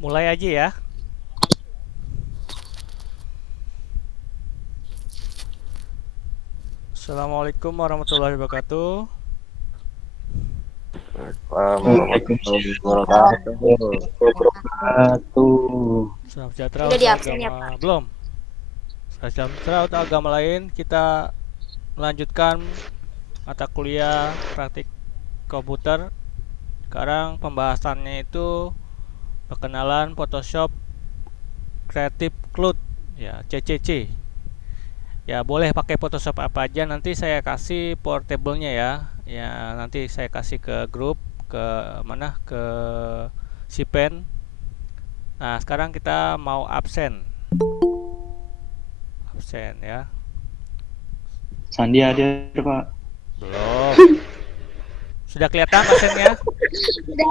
Mulai aja ya. Assalamualaikum warahmatullahi wabarakatuh. Waalaikumsalam warahmatullahi Waalaikumsalam wabarakatuh. Salam sejahtera Udah di untuk absen ya, agama Pak? belum. Salam sejahtera untuk agama lain. Kita melanjutkan mata kuliah praktik komputer. Sekarang pembahasannya itu perkenalan Photoshop Creative Cloud ya, CCC. Ya, boleh pakai Photoshop apa aja, nanti saya kasih portable-nya ya. Ya, nanti saya kasih ke grup, ke mana, ke si pen. Nah, sekarang kita mau absen. Absen ya. Sandi hadir, Pak. Belum. Sudah kelihatan absennya? Udah, Udah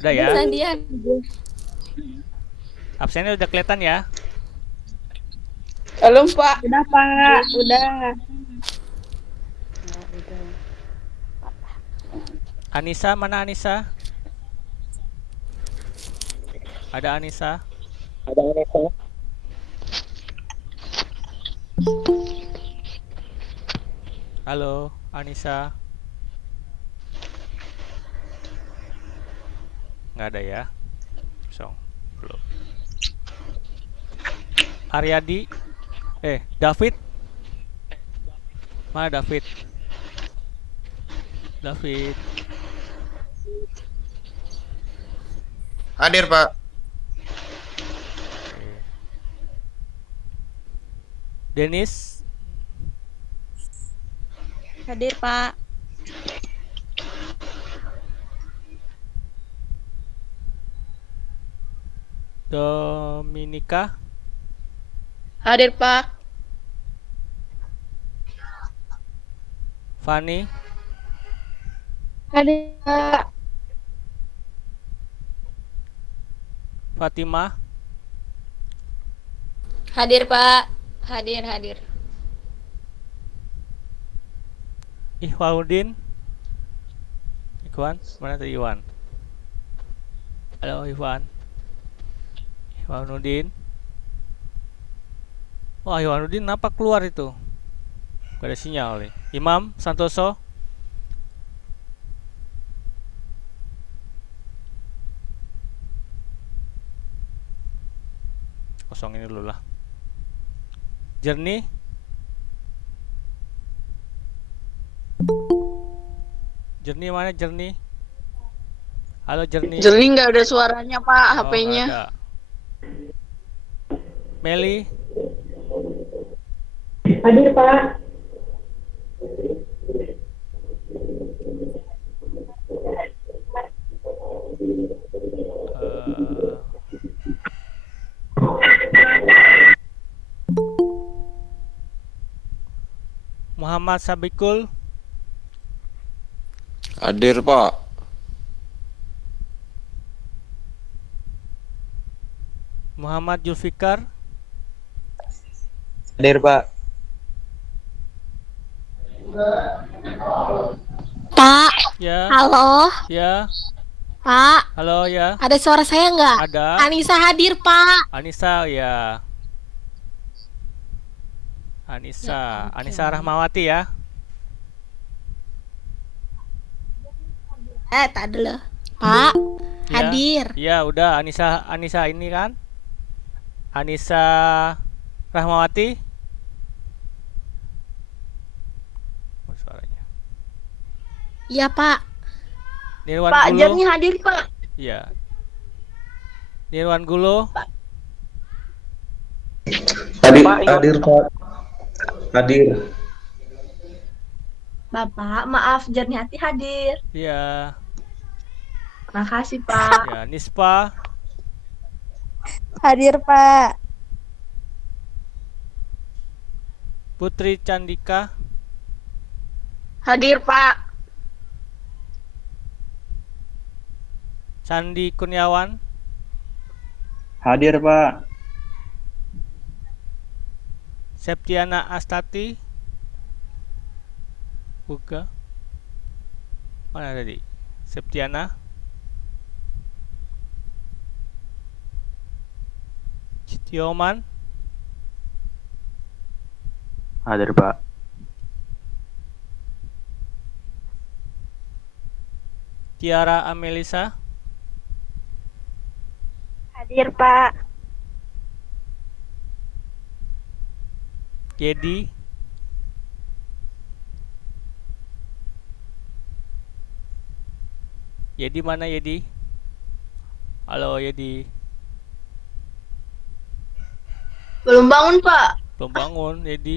udah ya. Sandian. Absennya udah kelihatan ya. Belum, Pak. Udah, Pak. Udah. Anissa, mana Anissa? Ada Anissa? Halo, Anissa. Nggak ada ya. Song. Belum. Aryadi. David. Mana David? David. Hadir, Pak. Oke. Dennis. Hadir, Pak. Dominika. Hadir, Pak. Fanny. Hadir, Pak. Fatimah. Hadir, Pak. Hadir. Ihwanuddin. Ikhwan, mana tadi Iwan? Halo Iwan. Ihwanuddin. Wah, Ihwanuddin kenapa keluar itu? Gak ada sinyal nih. Imam Santoso. Kosongin dulu lah. Jernih. Jernih mana Jernih? Halo Jernih. Jeli nggak ada suaranya, Pak, Oh, nggak HP-nya. ada. Meli. Hadir, Pak. eh, Muhammad Sabikul. Hadir, Pak. Muhammad Julfikar. Hadir, Pak. Pak, Ya. halo, Ya. Pak. Halo ya. Ada suara saya nggak? Ada. Anissa hadir, Pak. Anissa ya. Anissa. Anissa Rahmawati ya. Tak dulu. Pak, Ya. hadir. Ya, udah Anissa ini kan. Anissa Rahmawati. Oh, suaranya. Iya, Pak. Nirwan Pak, Gulo. Jernih hadir, Pak. Iya. Nirwan Gulo. Hadir, Pak. Hadir. Bapak, maaf, Jernih hati hadir. Iya. Makasih, Pak. Ya, Nispa. Hadir, Pak. Putri Candika. Hadir, Pak. Sandi Kurniawan. Hadir, Pak. Septiana Astati. Buka. Mana tadi? Septiana. Tioman, Hadir Pak. Tiara Amelisa, Hadir, Pak. Yedi, Yedi mana Yedi? Halo Yedi, Belum bangun, Pak. belum bangun Yedi.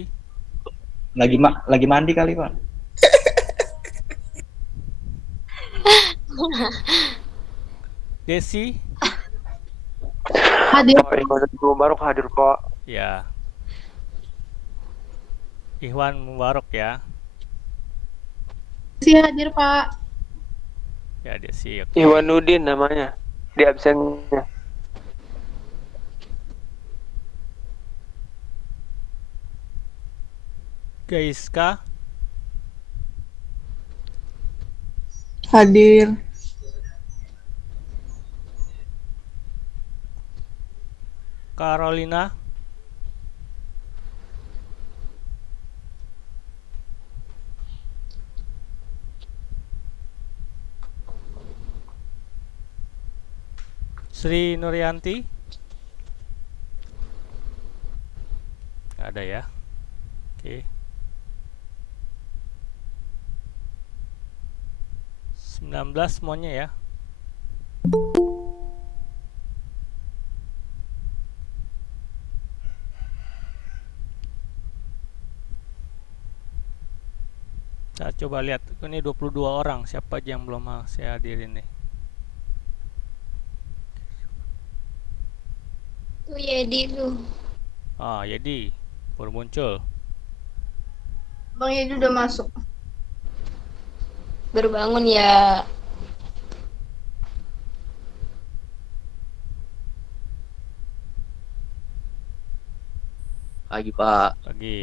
Lagi mandi kali Pak. Desi, Hadir. Pak Iman Mubarak hadir Pak. ya. Ikhwan Mubarak ya. Si hadir, Pak. Ya Desi, oke. Iwanuddin namanya di absennya. Gaiska, Hadir. Carolina, Sri Nuryanti, nggak ada ya. Oke. 19 semuanya ya. Saya coba lihat, ini 22 orang, siapa aja yang belum saya hadirin nih. Tuh Yedi tuh. Ah, Yedi baru muncul. Bang Yedi udah masuk. Baru bangun ya. Pagi Pak. Pagi.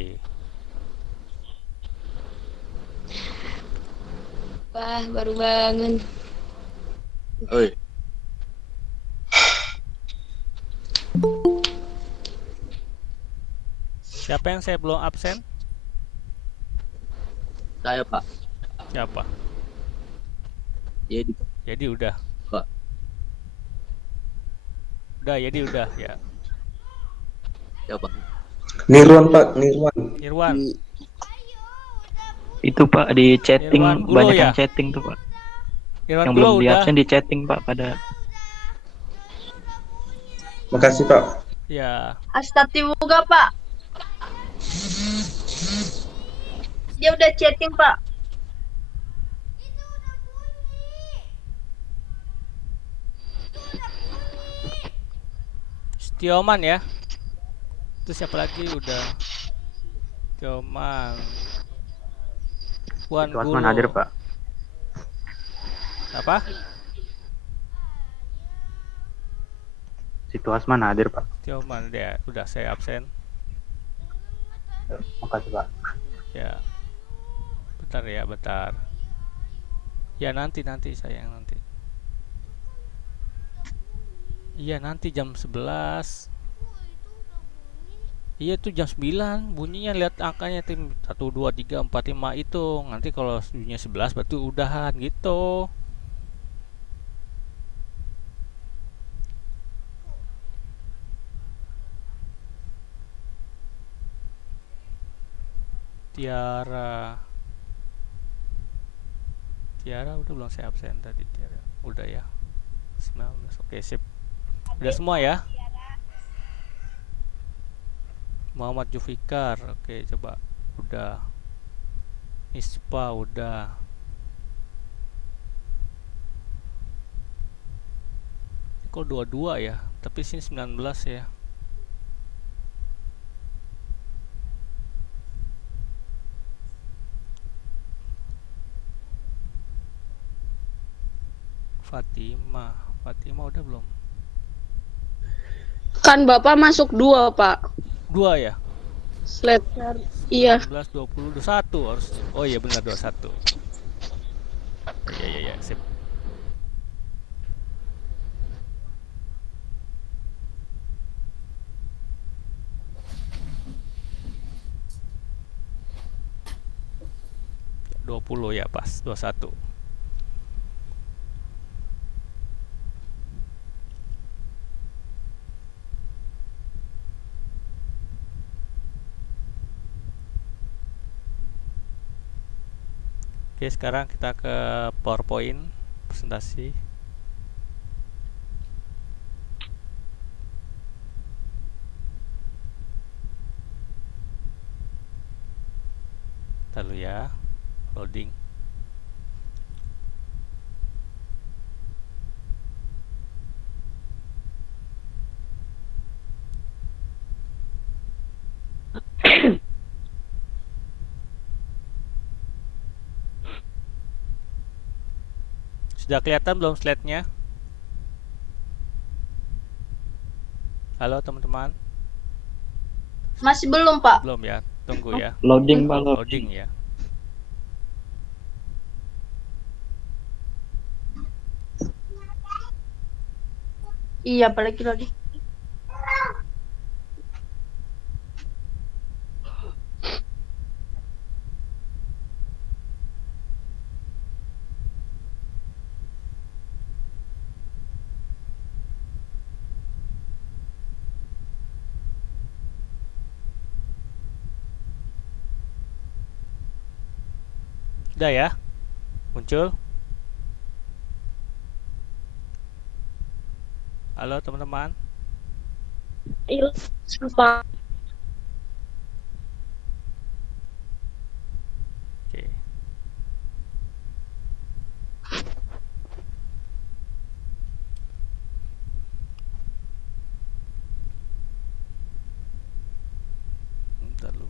Wah, baru bangun. Oi. Siapa yang saya belum absen? Saya Pak. Siapa? Jadi Jadi udah. Pak. Udah, jadi udah ya. Ya Pak. Nirwan Pak, Nirwan. Irwan, Itu Pak di chatting Nirwan Gulo banyak ya? yang chatting tuh Pak. Irwan Yang Gulo belum di udah. absen di chatting Pak pada. Makasih Pak. Ya, Astati Muga, Pak. Dia udah chatting, Pak. Tioman ya. Terus siapa lagi udah? Tioman. Puan Itu Asman Gulo. hadir Pak. Apa? Situ Asman hadir Pak. Tioman dia udah saya absen. Makasih Pak. Ya. Bentar ya, bentar. Ya nanti sayang nanti. Iya nanti jam 11. Iya tuh jam 9 bunyinya, lihat angkanya tim 1 2 3 4 5 itu. Nanti kalau bunyinya 11 berarti udahan gitu. Tiara udah belum saya absen tadi. Tiara udah ya. 19. Oke sip. Udah semua ya. Muhammad Jufikar, oke coba. Udah. Ispa udah. Kok 22 ya? Tapi sini 19 ya. Fatima udah belum? Kan Bapak masuk 2, Pak. 2 ya? Slater. Iya. 19, 20, 21 harus. Oh iya benar 21. Iya sip. 20 ya, pas 21. Oke, sekarang kita ke PowerPoint presentasi. Ntar dulu ya, loading. Sudah kelihatan belum slide-nya? Halo teman-teman. Masih belum, Pak. Belum ya, tunggu ya. Loading Pak. Loading ya. Iya, apalagi tadi. Udah ya, muncul. Halo teman-teman. Iya, Pak. Oke. Bentar dulu.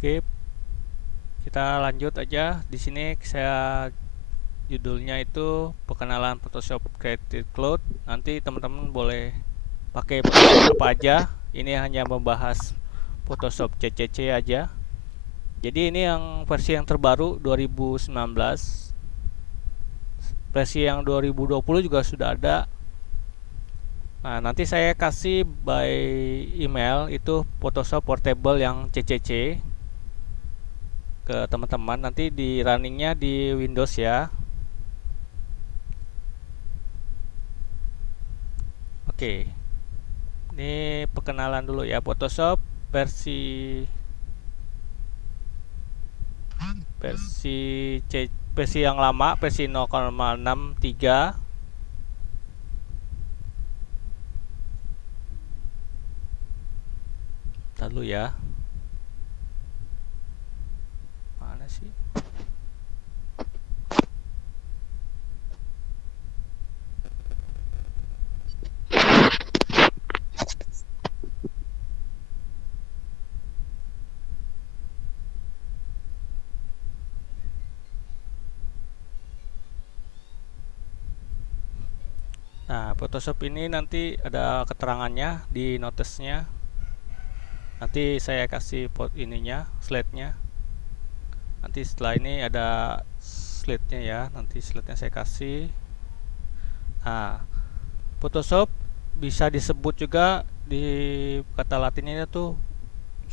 Oke, kita lanjut aja. Di sini saya judulnya itu perkenalan Photoshop Creative Cloud. Nanti teman-teman boleh pakai Photoshop apa aja. Ini hanya membahas Photoshop CCC aja. Jadi ini yang versi yang terbaru 2019. Versi yang 2020 juga sudah ada. Nah, nanti saya kasih by email itu Photoshop Portable yang CCC ke teman-teman. Nanti di runningnya di Windows ya. Oke, ini perkenalan dulu ya. Photoshop versi versi yang lama, versi 0,63. Lalu ya, mana sih? Nah, Photoshop ini nanti ada keterangannya di notes-nya. Nanti saya kasih ininya, slide-nya. Nanti setelah ini ada slide-nya ya. Nanti slide-nya saya kasih. Nah, Photoshop bisa disebut juga di kata latinnya itu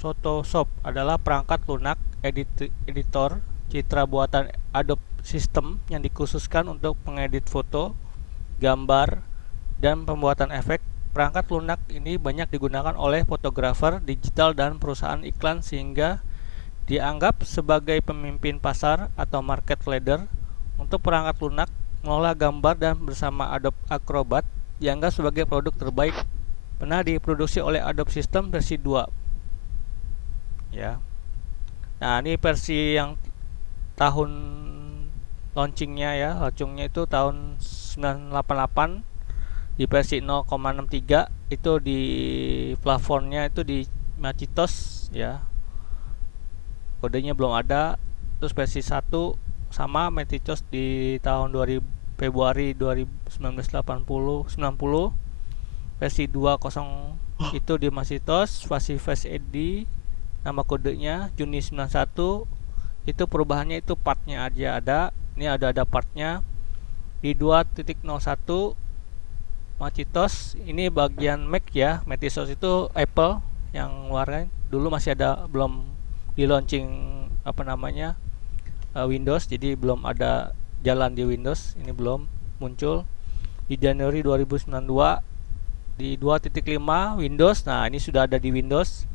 Photoshop adalah perangkat lunak editor citra buatan Adobe System yang dikhususkan untuk pengedit foto, gambar, dan pembuatan efek. Perangkat lunak ini banyak digunakan oleh fotografer digital dan perusahaan iklan sehingga dianggap sebagai pemimpin pasar atau market leader. Untuk perangkat lunak mengolah gambar dan bersama Adobe Acrobat dianggap sebagai produk terbaik. Pernah diproduksi oleh Adobe System versi 2. Ya. Nah, ini versi yang tahun launchingnya ya, launchingnya itu tahun 988 di versi 0,63. Itu di platformnya itu di Macintosh ya, kodenya belum ada. Terus versi 1 sama Macintosh di tahun Februari 1990. Versi 2.0 itu di Macintosh, versi Face ID nama kodenya Juni 91. Itu perubahannya itu partnya aja ada. Ini ada partnya di 2.01 Macintosh. Ini bagian Mac ya. Macintosh itu Apple yang ngeluarin. Dulu masih ada, belum di launching Windows, jadi belum ada jalan di Windows. Ini belum muncul di Januari 2092 di 2.5 Windows. Nah, ini sudah ada di Windows,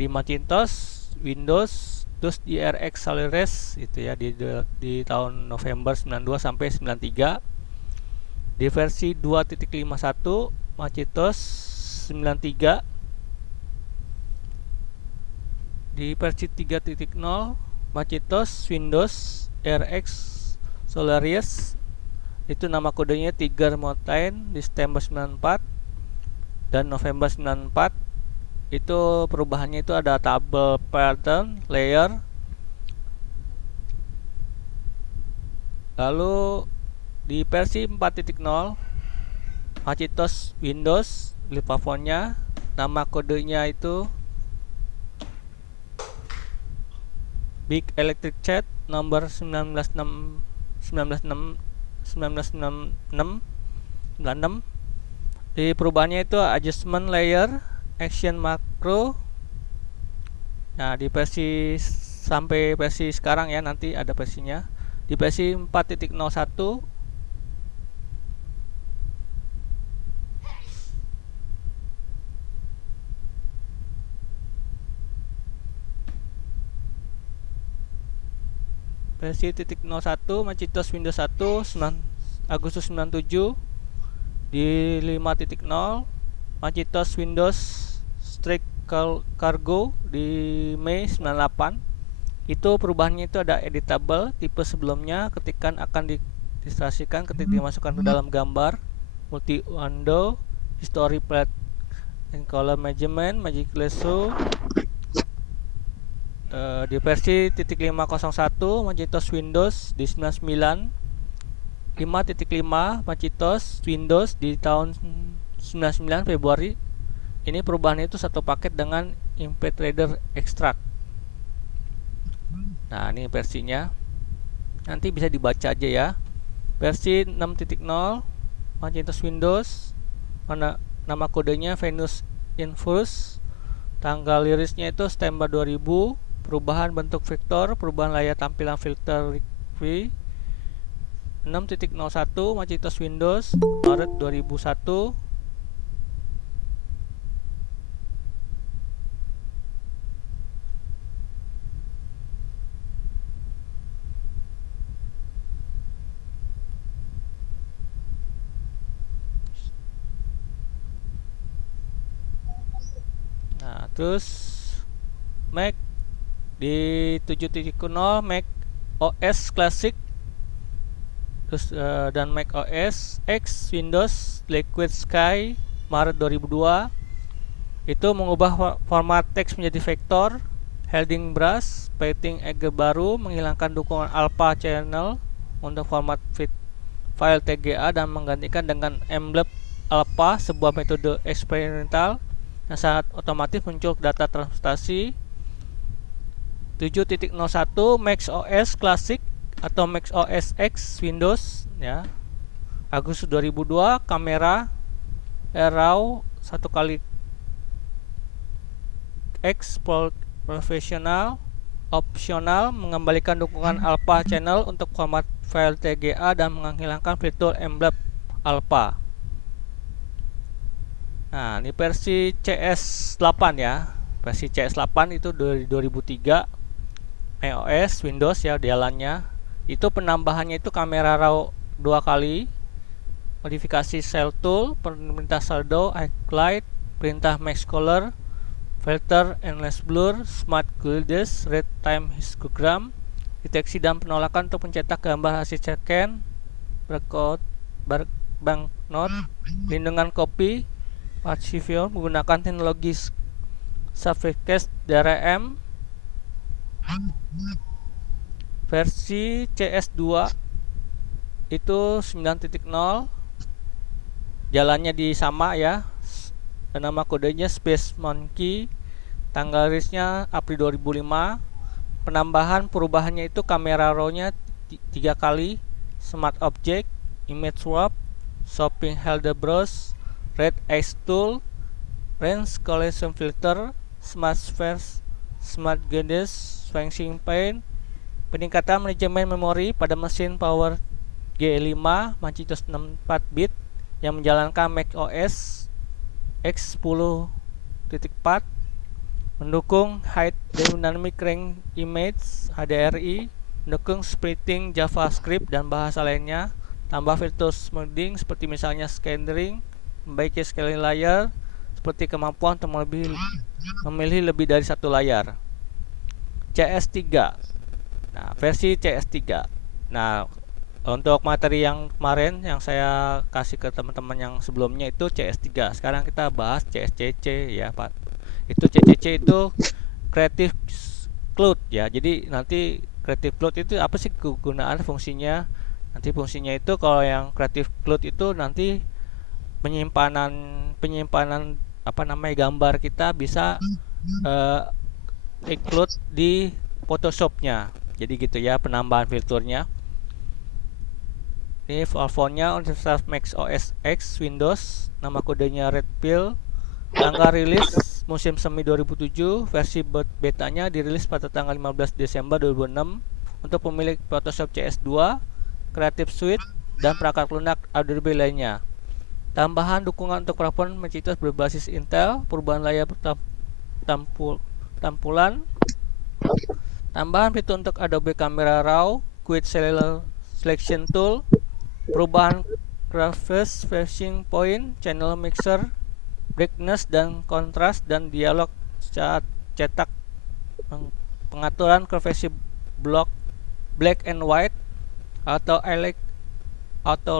di Macintosh, Windows, terus di RX Solaris itu ya di tahun November 92 sampai 93. Di versi 2.51 Macintosh 93. Di versi 3.0 Macintosh Windows RX Solaris, itu nama kodenya Tiger Mountain di September 94 dan November 94. Itu perubahannya itu ada table pattern layer. Lalu di versi 4.0 Macintosh Windows Lipafonnya, nama kodenya itu Big Electric Chat nomor 1996. Di perubahannya itu adjustment layer, action macro. Nah, di versi sampai versi sekarang ya, nanti ada versinya. Di versi 4.01 versi 0.1 Macintosh Windows 1 Agustus 97. Di 5.0 Macintosh Windows Strike Cargo di Mei 98. Itu perubahannya itu ada editable tipe sebelumnya ketikan akan didistrasikan ketika dimasukkan ke dalam gambar, multi window, history plate and color measurement, magic lasso. Di versi 5.01 Macintosh Windows di 99. 5.5 Macintosh Windows di tahun 99 Februari. Ini perubahannya itu satu paket dengan Impact Reader Extract. Nah, ini versinya. Nanti bisa dibaca aja ya. Versi 6.0 Macintosh Windows, nama kodenya Venus Infus. Tanggal rilisnya itu September 2000. Perubahan bentuk vektor, perubahan layar tampilan filter V. 6.01 Macintosh Windows Maret 2001. Nah, terus Mac di 7.0 Mac OS Classic, terus dan Mac OS X Windows Liquid Sky Maret 2002. Itu mengubah format teks menjadi vektor, heading brush, padding Eger baru, menghilangkan dukungan alpha channel untuk format file TGA dan menggantikan dengan emblem alpha, sebuah metode eksperimental yang sangat otomatis muncul data transportasi. 7.01 Mac OS Classic atau Mac OS X Windows ya. Agustus 2002. Kamera RAW 1x profesional opsional, mengembalikan dukungan alpha channel untuk format file TGA dan menghilangkan fitur emblem alpha. Nah, ini versi CS8 ya. Versi CS8 itu dari 2003. iOS Windows ya jalannya. Itu penambahannya itu kamera RAW 2 kali, modifikasi cell tool, perintah shadow, highlight, perintah max color, filter, endless blur, smart gradient, red time histogram, deteksi dan penolakan untuk mencetak gambar hasil scan, banknote, perlindungan kopi, archival menggunakan teknologi Suffix DRM. Versi CS2 itu 9.0, jalannya di sama ya. Nama kodenya Space Monkey. Tanggal rilisnya April 2005. Penambahan perubahannya itu kamera RAW-nya 3 kali, smart object, image swap, shopping holder brush, red ice tool, range collision filter, Smart Spheres, Smart Gauges, Function Paint, peningkatan manajemen memori pada mesin Power G5 Macintosh 64 bit yang menjalankan macOS X10.4, mendukung High Dynamic Range Image HDRI, mendukung splitting JavaScript dan bahasa lainnya, tambah fitur smoothing seperti misalnya scattering, memperbaiki scaling layar, seperti kemampuan untuk memilih lebih dari satu layar. CS3. Nah, versi CS3. Nah, untuk materi yang kemarin yang saya kasih ke teman-teman yang sebelumnya itu CS3. Sekarang kita bahas CSCC ya, Pak. Itu CCC itu Creative Cloud ya. Jadi nanti Creative Cloud itu apa sih kegunaan fungsinya? Nanti fungsinya itu kalau yang Creative Cloud itu nanti penyimpanan apa namanya gambar kita bisa include di Photoshop-nya. Jadi gitu ya penambahan fiturnya. Ini fontnya Universitas Mac OS X Windows, nama kodenya Red Pill. Tanggal rilis musim semi 2007, versi betanya dirilis pada tanggal 15 Desember 2006 untuk pemilik Photoshop CS2, Creative Suite, dan perangkat lunak Adobe lainnya. Tambahan dukungan untuk platform Macintosh berbasis Intel, perubahan layar tampilan, tambahan fitur untuk Adobe Camera Raw, Quick Selection Tool, perubahan graphics, flashing point, channel mixer, brightness dan kontras, dan dialog saat cetak, pengaturan ke versi black and white, auto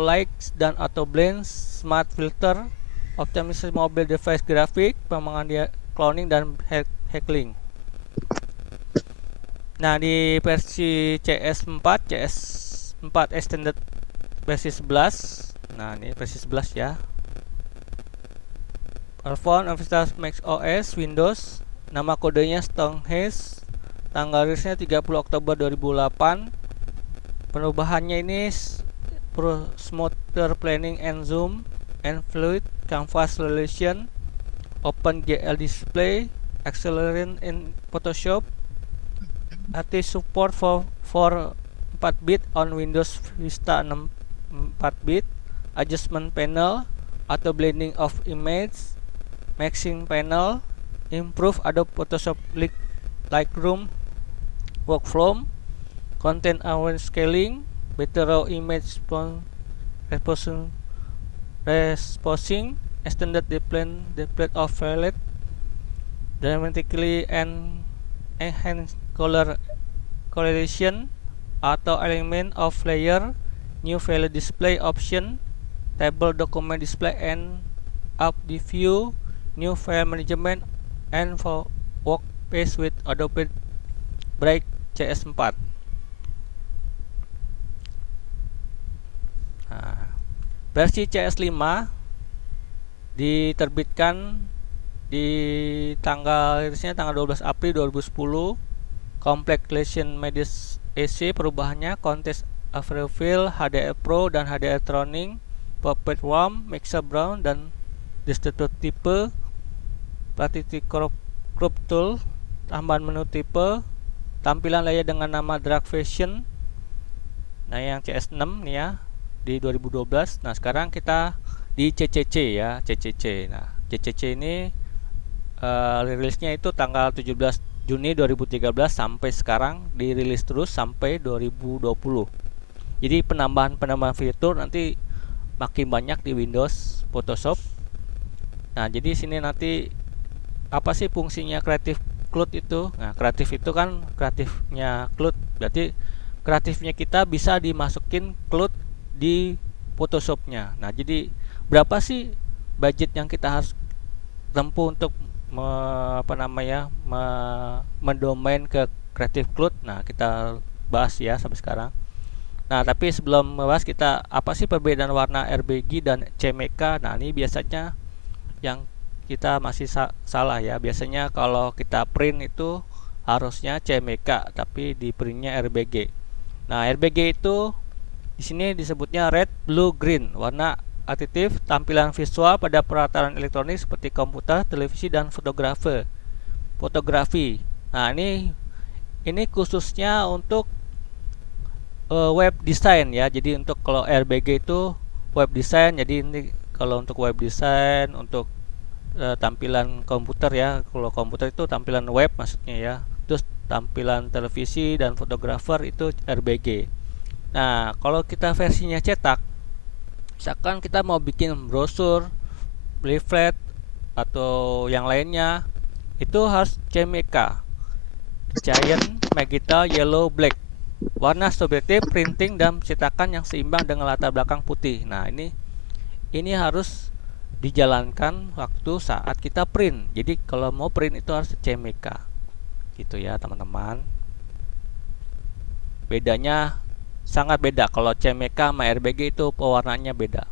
likes dan auto blends, smart filter, optimisasi mobile device grafik, pengembangan cloning dan heckling. Nah, di versi CS4 extended versi 11. Nah, ini versi 11 ya. Platform Universitas Mac OS Windows, nama kodenya Stonehenge, tanggal rilisnya 30 Oktober 2008. Perubahannya ini smoother planning and zoom and fluid canvas resolution, open GL display, accelerating in Photoshop, active support for 4-bit on Windows Vista 4-bit, adjustment panel, auto blending of image, mixing panel, improve Adobe Photoshop Lightroom workflow, content aware scaling, better raw image resposing, extended display of palette, dramatically and enhance color correlation, auto alignment of layer, new file display option, table document display and up the view, new file management, and for workspace with Adobe Bright CS4. Nah, versi CS5 diterbitkan di rilisnya tanggal 12 April 2010. Completion Medis AC perubahannya Contest of Reveal, HDR Pro dan HDR Tronic, Puppet Warm, Mixer Brown dan Distributor tipe, Platity Crop Tool, tambahan menu tipe, tampilan layar dengan nama Drag Fashion. Nah, yang CS6 nih ya di 2012. Nah, sekarang kita di CCC ya, CCC. Nah, CCC ini rilisnya itu tanggal 17 Juni 2013 sampai sekarang dirilis terus sampai 2020. Jadi penambahan fitur nanti makin banyak di Windows Photoshop. Nah, jadi sini nanti apa sih fungsinya Creative Cloud itu? Nah, kreatif itu kan kreatifnya Cloud. Berarti kreatifnya kita bisa dimasukin Cloud di Photoshopnya. Nah, jadi berapa sih budget yang kita harus tempuh untuk mendomain ke Creative Cloud? Nah, kita bahas ya sampai sekarang. Nah, tapi sebelum membahas, kita apa sih perbedaan warna RBG dan CMYK? Nah, ini biasanya yang kita masih salah ya. Biasanya kalau kita print itu harusnya CMYK, tapi di printnya RBG. Nah, RBG itu di sini disebutnya red, blue, green, warna aditif tampilan visual pada peralatan elektronik seperti komputer, televisi, dan fotografer. fotografi. Nah, ini khususnya untuk web design ya. Jadi untuk kalau RBG itu web design. Jadi ini kalau untuk web design, untuk tampilan komputer ya. Kalau komputer itu tampilan web maksudnya ya. Terus tampilan televisi dan fotografer itu RBG. Nah, kalau kita versinya cetak, misalkan kita mau bikin brosur, leaflet atau yang lainnya, itu harus CMYK, Giant, Magenta, Yellow, Black. Warna stability, printing, dan cetakan yang seimbang dengan latar belakang putih. Nah, ini harus dijalankan waktu saat kita print. Jadi kalau mau print itu harus CMYK. Gitu ya, teman-teman. Bedanya sangat beda. Kalau CMYK sama RBG itu pewarnaannya beda.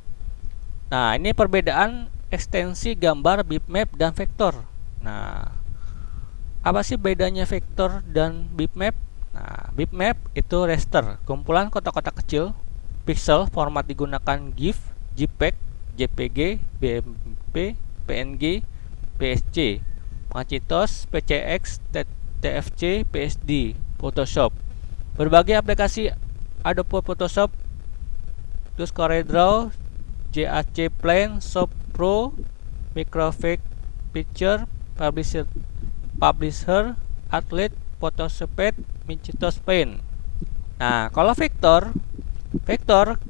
Nah, ini perbedaan ekstensi gambar, bitmap, dan vektor. Nah, apa sih bedanya vektor dan bitmap? Nah, bitmap itu raster, kumpulan kotak-kotak kecil, pixel, format digunakan GIF, JPEG, JPG, BMP, PNG, PSC, Macintosh, PCX, TFC, PSD, Photoshop. Berbagai aplikasi Adobe Photoshop, terus CorelDRAW, JAC Plane, Shop Pro, Microsoft Picture, Publisher, Atlas, Photoshop, Macintosh Paint. Nah, kalau vektor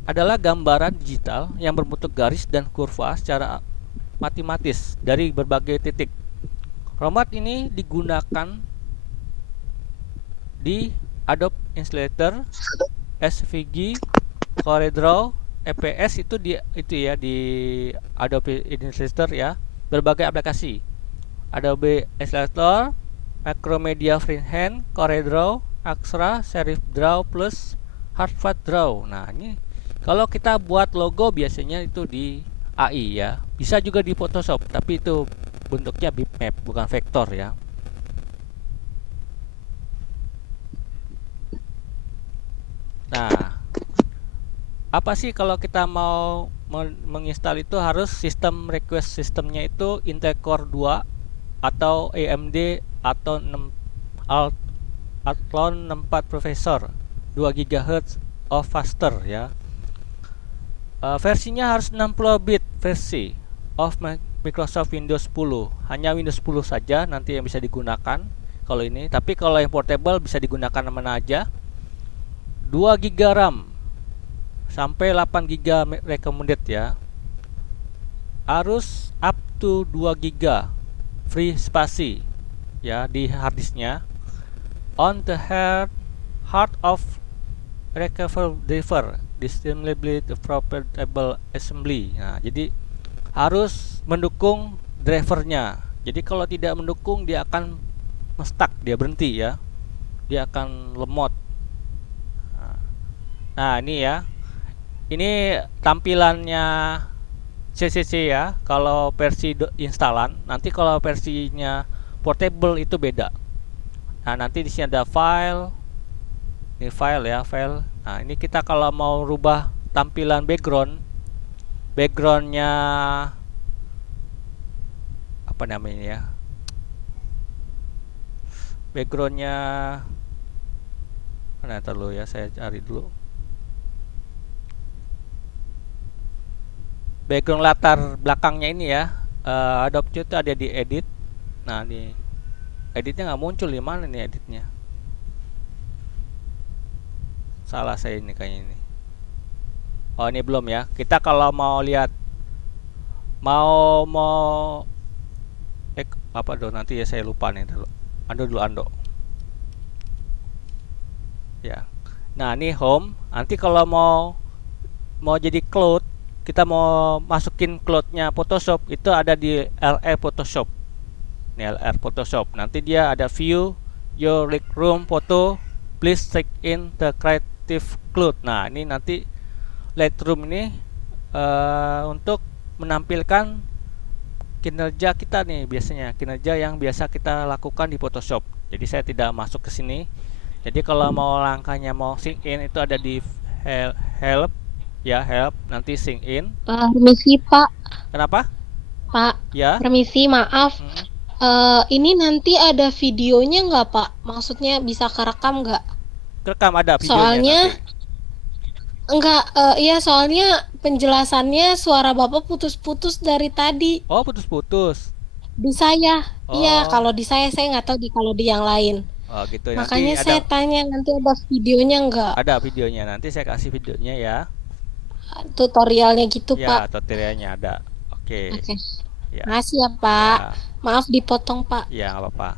adalah gambaran digital yang berbentuk garis dan kurva secara matematis dari berbagai titik. Format ini digunakan di Adobe Illustrator, SVG, CorelDRAW, EPS itu di Adobe Illustrator ya, berbagai aplikasi. Adobe Illustrator, Macromedia Freehand, CorelDRAW, Axra, Serif Draw Plus, Harvard Draw. Nah, ini kalau kita buat logo biasanya itu di AI ya. Bisa juga di Photoshop, tapi itu bentuknya bitmap bukan vektor ya. Nah, apa sih kalau kita mau menginstal itu harus sistem request sistemnya itu Intel Core 2 atau AMD atau Athlon 64 Processor 2 GHz of faster ya. Versinya harus 60 bit versi of Microsoft Windows 10. Hanya Windows 10 saja nanti yang bisa digunakan kalau ini. Tapi kalau yang portable bisa digunakan mana aja. 2 GB RAM sampai 8 GB recommended ya. Harus up to 2 GB free spasi ya di harddisknya. On the heart of recover driver distinctly portable assembly. Nah, jadi harus mendukung drivernya. Jadi kalau tidak mendukung dia akan stuck, dia berhenti ya. Dia akan lemot. Nah, ini ya. Ini tampilannya CCC ya. Kalau versi instalan, nanti kalau versinya portable itu beda. Nah, nanti di sini ada file. Ini file ya, file. Nah, ini kita kalau mau rubah tampilan backgroundnya apa namanya ya? Backgroundnya mana dulu ya, saya cari dulu. Background latar belakangnya ini ya, Adobe itu ada di edit. Nah, di editnya nggak muncul, di mana nih editnya? Salah saya ini kayaknya ini. Oh, ini belum ya. Kita kalau mau lihat mau apa dong, nanti ya saya lupa nih dulu. Ando. Ya. Nah, ini home. Nanti kalau mau jadi cloud, kita mau masukin cloudnya Photoshop itu ada di LR Photoshop. Ini LR Photoshop. Nanti dia ada view your Lightroom photo, please check in the creative cloud. Nah, ini nanti Lightroom ini untuk menampilkan kinerja kita nih, biasanya kinerja yang biasa kita lakukan di Photoshop. Jadi saya tidak masuk ke sini. Jadi kalau mau langkahnya mau sync in itu ada di help ya, help, nanti sync in. Permisi Pak. Kenapa? Pak, Ya. permisi, maaf. Ini nanti ada videonya nggak, Pak? Maksudnya bisa kerekam nggak? Rekam ada videonya Soalnya nanti. enggak, iya soalnya penjelasannya suara Bapak putus-putus dari tadi Oh, putus-putus. di saya. Iya, Oh, kalau di saya nggak tahu kalau di yang lain. oh gitu. Nanti Makanya saya tanya nanti ada videonya nggak? ada videonya. Nanti saya kasih videonya ya. Tutorialnya gitu, Pak. Ya, tutorialnya ada. Oke. Oke. Ya. Makasih ya, Pak. Ya, Maaf dipotong, Pak. ya nggak apa-apa.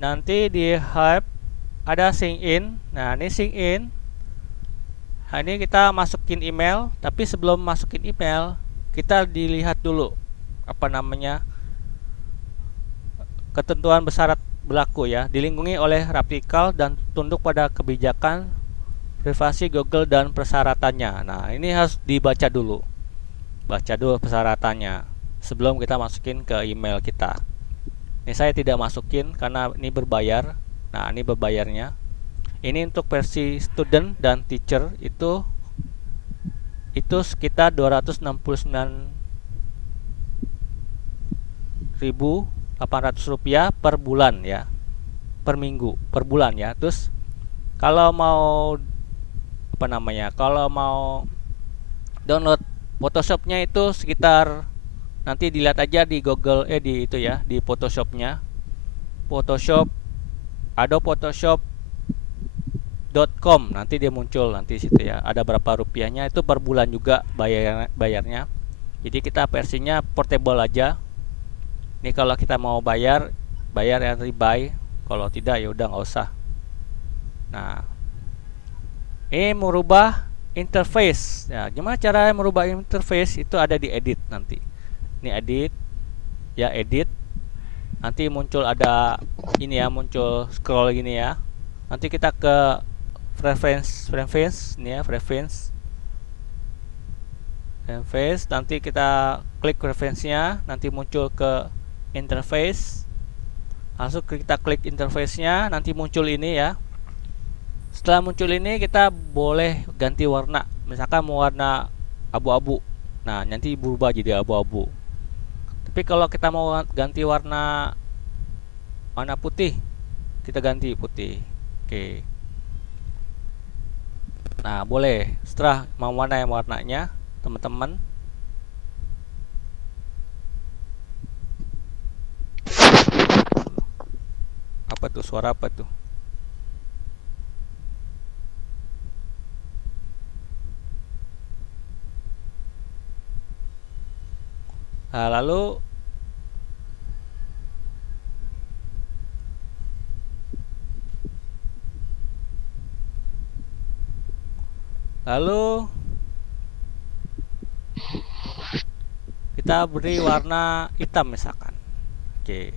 Nanti di Hype ada sync in. Nah, ini sync in. Nah, ini kita masukin email, tapi sebelum masukin email, kita dilihat dulu apa namanya ketentuan bersyarat berlaku ya, dilindungi oleh Rapikal dan tunduk pada kebijakan privasi Google dan persyaratannya. Nah, ini harus dibaca dulu. Baca dulu persyaratannya sebelum kita masukin ke email kita. Ini saya tidak masukin karena ini berbayar. Nah, ini berbayarnya. Ini untuk versi student dan teacher itu sekitar 269.800 rupiah per bulan ya, per minggu, per bulan ya. Terus kalau mau apa namanya, kalau mau download Photoshopnya itu sekitar, nanti dilihat aja di Google di itu ya, di Photoshopnya, Photoshop Adobe Photoshop.com, nanti dia muncul nanti situ ya, ada berapa rupiahnya, itu per bulan juga bayarnya. Jadi kita versinya portable aja. Ini kalau kita mau bayar yang rebuy, kalau tidak ya udah nggak usah. Nah, ini merubah interface ya. Gimana cara merubah interface? Itu ada di edit nanti. Ini edit ya, edit. Nanti muncul ada ini ya, muncul scroll gini ya. Nanti kita ke preference ini ya, preference. Nanti kita klik preference-nya, nanti muncul ke interface. Langsung kita klik interface-nya, nanti muncul ini ya. Setelah muncul ini kita boleh ganti warna. Misalkan mau warna abu-abu, nah nanti berubah jadi abu-abu. Tapi kalau kita mau ganti warna putih, kita ganti putih. Oke. Nah, boleh. Setelah mau mana yang warnanya, teman-teman. Apa tuh, suara apa tuh? Nah, lalu kita beri warna hitam misalkan. Oke.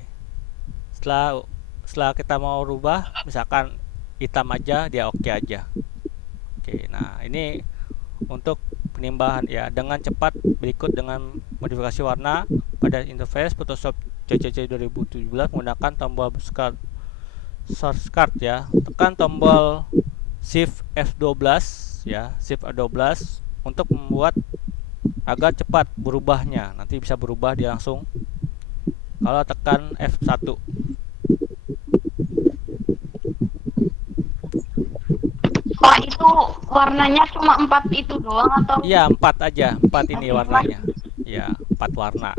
Setelah kita mau rubah, misalkan hitam aja, dia oke aja. Oke. Nah, ini untuk penimbangan ya, dengan cepat berikut dengan modifikasi warna pada interface Photoshop CC 2017 menggunakan tombol shortcut ya. Tekan tombol Shift F12 ya, Shift F12 untuk membuat agar cepat berubahnya. Nanti bisa berubah dia langsung kalau tekan F1. Pak, itu warnanya cuma 4 itu doang atau? Iya, 4 aja, 4 ini warnanya. Ya, 4 warna.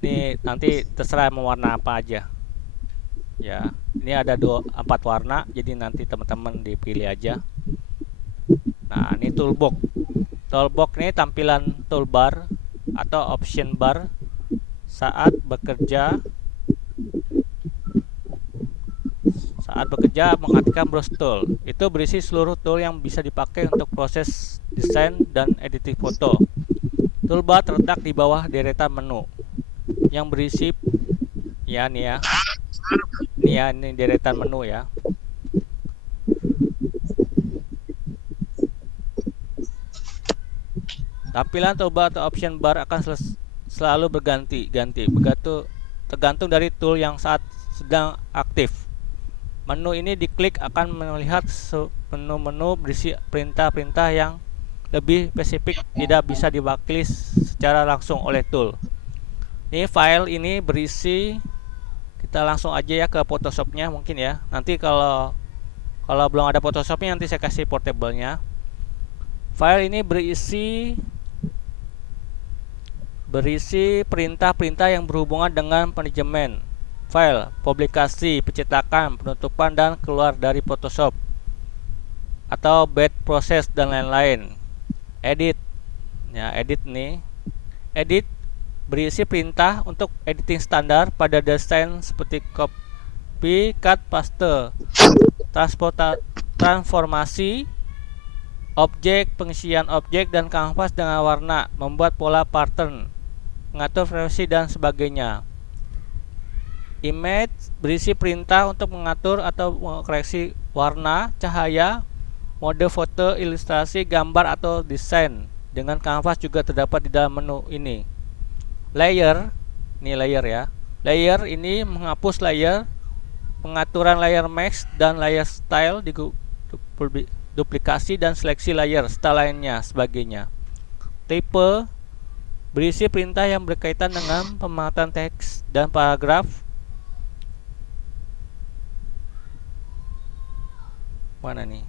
Ini nanti terserah mau warna apa aja. Ya, ini ada 4 warna, jadi nanti teman-teman dipilih aja. Nah, ini toolbox. Toolbox ini tampilan toolbar atau option bar saat bekerja mengaktifkan browse tool. Itu berisi seluruh tool yang bisa dipakai untuk proses desain dan editing foto. Toolbar terletak di bawah deretan menu yang berisi ya, nih ya, ini deretan menu ya. Tampilan toolbar atau option bar akan selalu berganti-ganti tergantung dari tool yang saat sedang aktif. Menu ini diklik akan melihat menu-menu berisi perintah-perintah yang lebih spesifik tidak bisa diwakili secara langsung oleh tool. Ini file ini berisi, kita langsung aja ya ke Photoshopnya mungkin ya. Nanti kalau belum ada Photoshopnya nanti saya kasih portable-nya. File ini berisi perintah-perintah yang berhubungan dengan manajemen file, publikasi, pencetakan, penutupan, dan keluar dari Photoshop atau batch proses dan lain-lain. Edit, ya edit nih. Edit berisi perintah untuk editing standar pada desain seperti copy, cut, paste, transformasi objek, pengisian objek dan kanvas dengan warna, membuat pola pattern, mengatur frekuensi dan sebagainya. Image berisi perintah untuk mengatur atau mengkoreksi warna, cahaya, mode foto, ilustrasi, gambar atau desain. Dengan kanvas juga terdapat di dalam menu ini. Layer, ini layer ya. Layer ini menghapus layer, pengaturan layer mask dan layer style, duplikasi dan seleksi layer, style lainnya, sebagainya. Type berisi perintah yang berkaitan dengan pemangatan teks dan paragraf. Mana nih?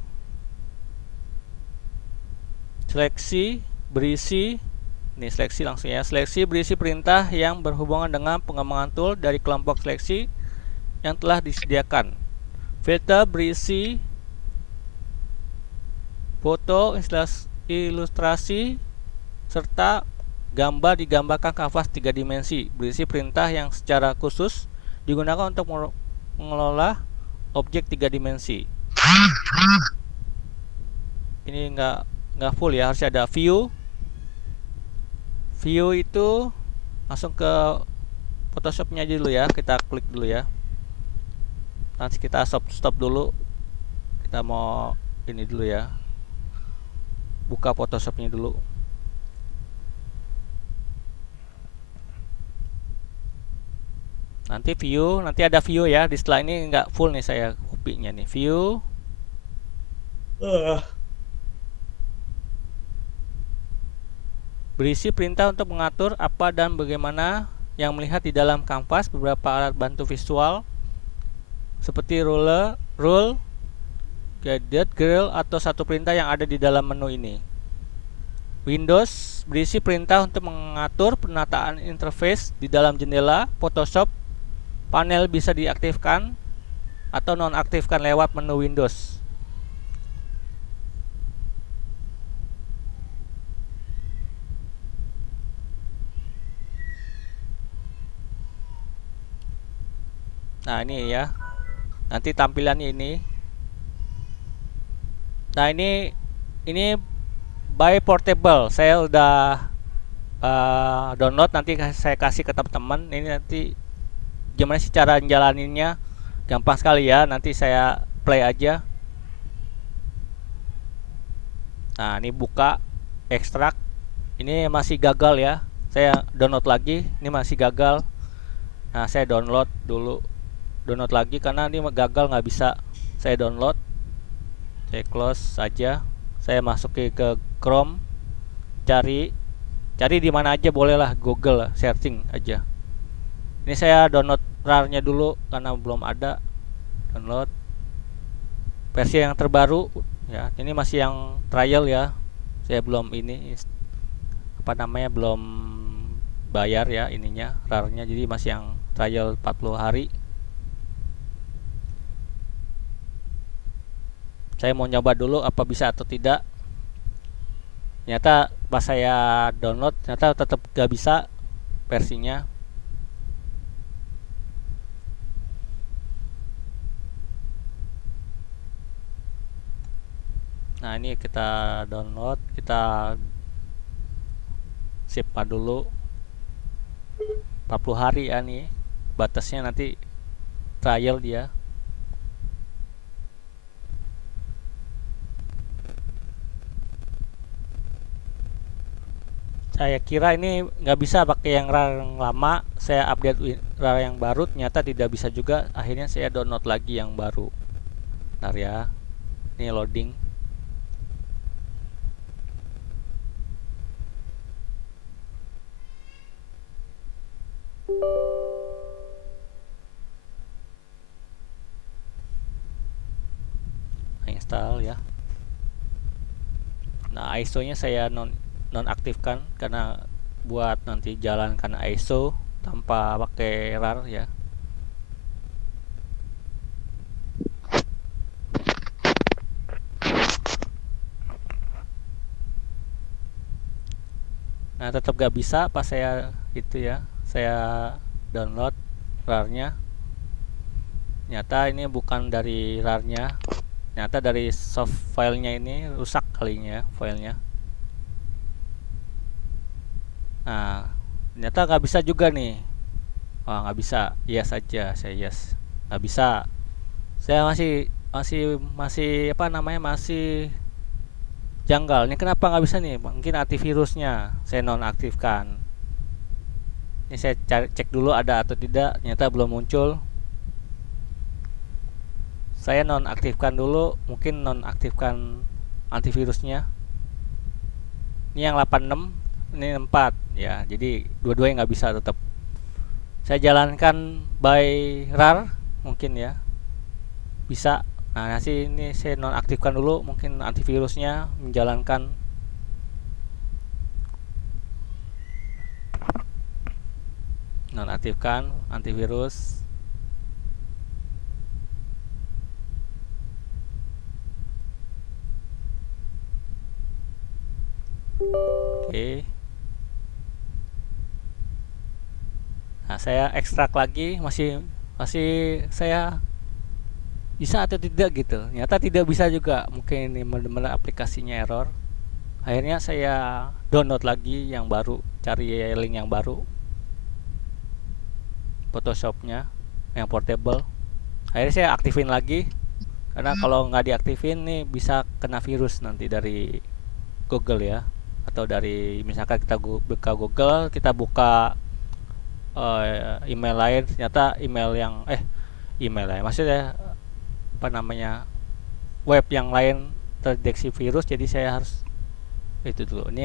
Seleksi berisi, ini seleksi langsung ya. Seleksi berisi perintah yang berhubungan dengan pengembangan tool dari kelompok seleksi yang telah disediakan. Filter berisi foto, ilustrasi, serta gambar digambarkan kanvas 3 dimensi. Berisi perintah yang secara khusus digunakan untuk mengelola objek 3 dimensi. Ini enggak full ya, harus ada view. View itu langsung ke Photoshopnya aja dulu ya, kita klik dulu ya. Nanti kita stop dulu. Kita mau ini dulu ya. Buka Photoshopnya dulu. Nanti view, nanti ada view ya. Di setelah ini nggak full nih saya copy-nya nih. View. Berisi perintah untuk mengatur apa dan bagaimana yang melihat di dalam kanvas. Beberapa alat bantu visual seperti rule, gadget, grill, atau satu perintah yang ada di dalam menu ini. Windows berisi perintah untuk mengatur penataan interface di dalam jendela Photoshop. Panel bisa diaktifkan atau nonaktifkan lewat menu Windows. Nah ini ya, nanti tampilannya ini. Nah ini by portable. Saya udah download, nanti saya kasih ke teman-teman. Ini nanti gimana sih cara jalaninnya? Gampang sekali ya. Nanti saya play aja. Nah ini buka, ekstrak. Ini masih gagal ya. Saya download lagi. Ini masih gagal. Nah saya download dulu. Download lagi karena ini gagal, nggak bisa. Saya download. Saya close saja. Saya masuk ke Chrome, cari di mana aja boleh lah, Google lah, searching aja. Ini saya download RAR-nya dulu karena belum ada. Download versi yang terbaru ya. Ini masih yang trial ya. Saya belum ini belum bayar ya ininya, RAR-nya. Jadi masih yang trial 40 hari. Saya mau nyoba dulu apa bisa atau tidak. Ternyata pas saya download ternyata tetap gak bisa versinya. Nah ini kita download, kita simpan dulu 40 hari ya nih batasnya, nanti trial dia. Saya kira ini nggak bisa pakai yang RAR yang lama. Saya update RAR yang baru, ternyata tidak bisa juga. Akhirnya saya download lagi yang baru. Bentar ya, ini loading. install ya. Nah, ISO-nya saya nonaktifkan karena buat nanti jalankan ISO tanpa pakai RAR ya. Nah, tetap gak bisa pas saya itu ya, saya download RAR-nya. Ternyata ini bukan dari RAR-nya, ternyata dari soft filenya ini rusak kalinya filenya. Nah, ternyata nggak bisa juga nih. Wah, nggak bisa. Yes aja, saya yes. Nggak bisa. Saya masih apa namanya, masih janggal. Ini kenapa nggak bisa nih? Mungkin antivirusnya saya nonaktifkan. Ini saya cek dulu ada atau tidak. Ternyata belum muncul. Saya nonaktifkan dulu, mungkin nonaktifkan antivirusnya. Ini yang 86, ini 4 ya. Jadi dua-duanya nggak bisa tetap. Saya jalankan by RAR mungkin ya. Bisa. Nah, nanti ini saya nonaktifkan dulu, mungkin antivirusnya menjalankan. Nonaktifkan antivirus. Oke. Nah, saya ekstrak lagi, masih saya bisa atau tidak gitu. Ternyata tidak bisa juga. Mungkin ini benar-benar aplikasinya error. Akhirnya saya download lagi yang baru, cari link yang baru. Photoshopnya yang portable. Akhirnya saya aktifin lagi. Karena kalau nggak diaktifin nih bisa kena virus nanti dari Google ya. Atau dari misalkan kita buka Google, kita buka email lain, ternyata email lain maksudnya apa namanya, web yang lain terdeteksi virus. Jadi saya harus itu dulu. Ini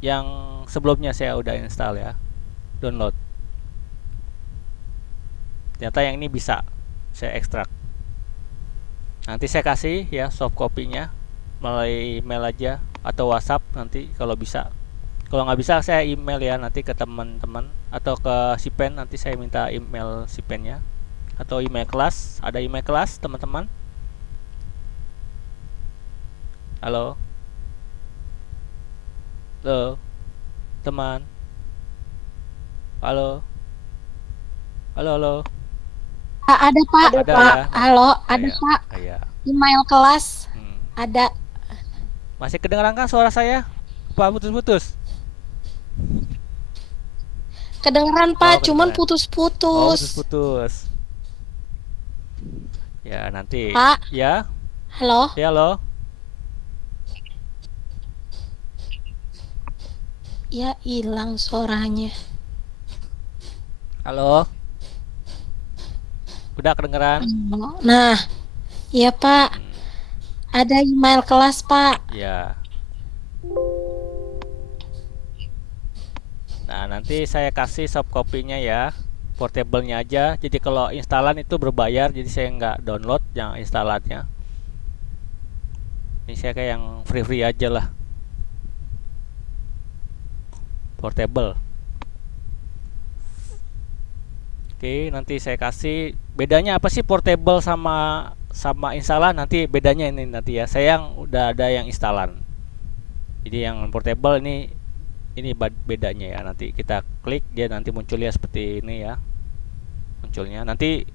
yang sebelumnya saya udah install ya, download. Ternyata yang ini bisa saya ekstrak. Nanti saya kasih ya soft copy-nya melalui email aja atau WhatsApp nanti kalau bisa. Kalau nggak bisa saya email ya nanti ke teman-teman atau ke Sipen, nanti saya minta email Sipennya atau email kelas. Ada email kelas teman-teman? Halo? Halo? Teman? Halo? Halo, halo? Ada Pak. Ada Pak. ya? Halo, ada Iya, Pak. iya. Email kelas ada. Masih kedengeran kan suara saya? Pak, putus-putus? Kedengeran Pak, cuman kedengeran. putus-putus. Putus-putus. Ya, nanti. Pak. Ya? Halo. Ya, halo? Ya, hilang suaranya. Halo? Udah kedengeran? Nah, iya Pak. Ada email kelas Pak. Ya. Nah, nanti saya kasih soft copy-nya ya, portable-nya aja. Jadi kalau instalan itu berbayar, jadi saya nggak download yang instalannya. Ini saya kayak yang free-free aja lah, portable. Oke, nanti saya kasih. Bedanya apa sih portable sama instalan? Nanti bedanya ini nanti ya. Saya yang udah ada yang instalan. Jadi yang portable ini bedanya ya. Nanti kita klik dia nanti munculnya seperti ini ya. Munculnya nanti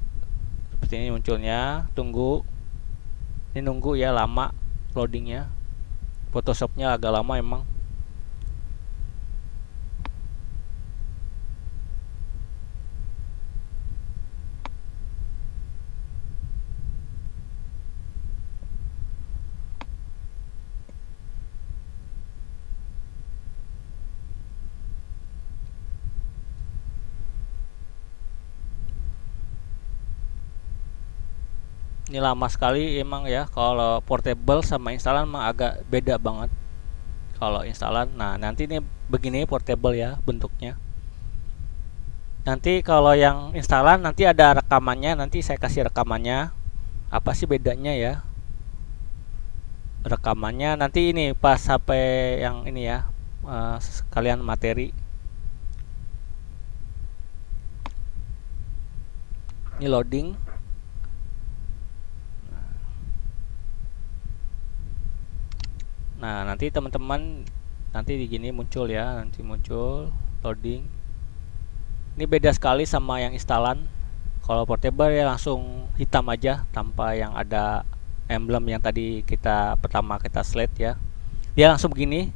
seperti ini munculnya. Tunggu. Ini nunggu ya, lama loadingnya. Photoshopnya agak lama emang. Ini lama sekali emang ya. Kalau portable sama instalan mah agak beda banget. Kalau instalan, nah nanti ini begini portable ya bentuknya. Nanti kalau yang instalan nanti ada rekamannya, nanti saya kasih rekamannya. Apa sih bedanya ya? rekamannya nanti ini pas sampai yang ini ya, sekalian materi. Ini loading. Nah, nanti teman-teman nanti di gini muncul ya, nanti muncul loading. Ini beda sekali sama yang instalan. Kalau portable ya langsung hitam aja tanpa yang ada emblem yang tadi pertama kita slide ya. Dia langsung begini,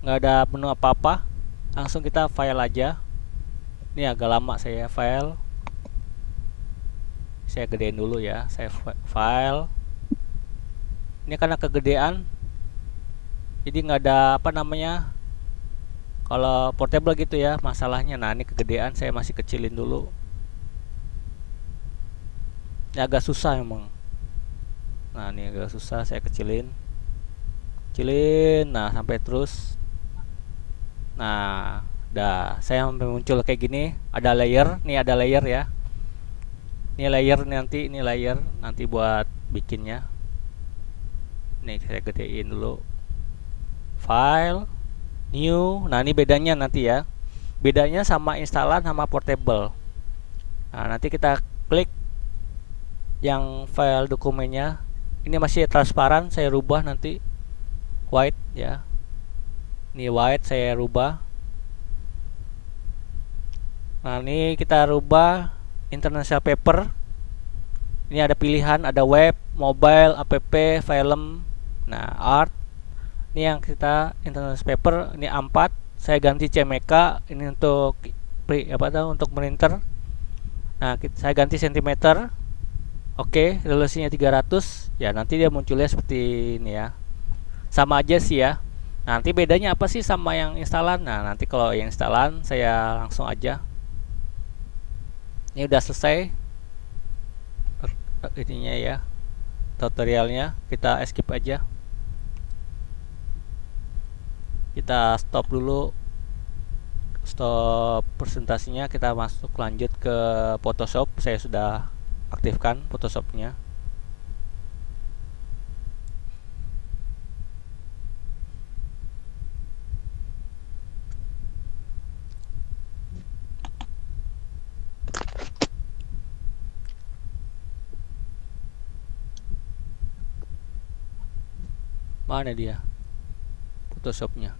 nggak ada menu apa-apa, langsung kita file aja. Ini agak lama saya file. Saya gedein dulu ya, saya file. Ini karena kegedean, jadi nggak ada apa namanya. Kalau portable gitu ya masalahnya. Nah ini kegedean, saya masih kecilin dulu. Ini agak susah emang. Nah ini agak susah, saya kecilin. Nah sampai terus. Nah dah, saya sampai muncul kayak gini. Ada layer, nih ada layer ya. Ini layer nanti, ini layer nanti buat bikinnya. Nih saya gedein dulu. File, new. Nah ini bedanya nanti ya. Bedanya sama instalan sama portable. Nah nanti kita klik yang file dokumennya. Ini masih transparan, saya rubah nanti white ya. Ini white saya rubah. Nah ini kita rubah international paper. Ini ada pilihan, ada web, mobile, app, film, nah art. Ini yang kita international paper, ini A4. Saya ganti CMYK, ini untuk untuk printer. Nah saya ganti cm. Oke, resolusinya 300. Ya nanti dia munculnya seperti ini ya. Sama aja sih ya. Nanti bedanya apa sih sama yang instalan? Nah nanti kalau yang instalan saya langsung aja. Ini udah selesai ininya ya, tutorialnya. Kita skip aja. Kita stop dulu, stop presentasinya. Kita masuk lanjut ke Photoshop. Saya sudah aktifkan Photoshopnya. Mana dia Photoshopnya?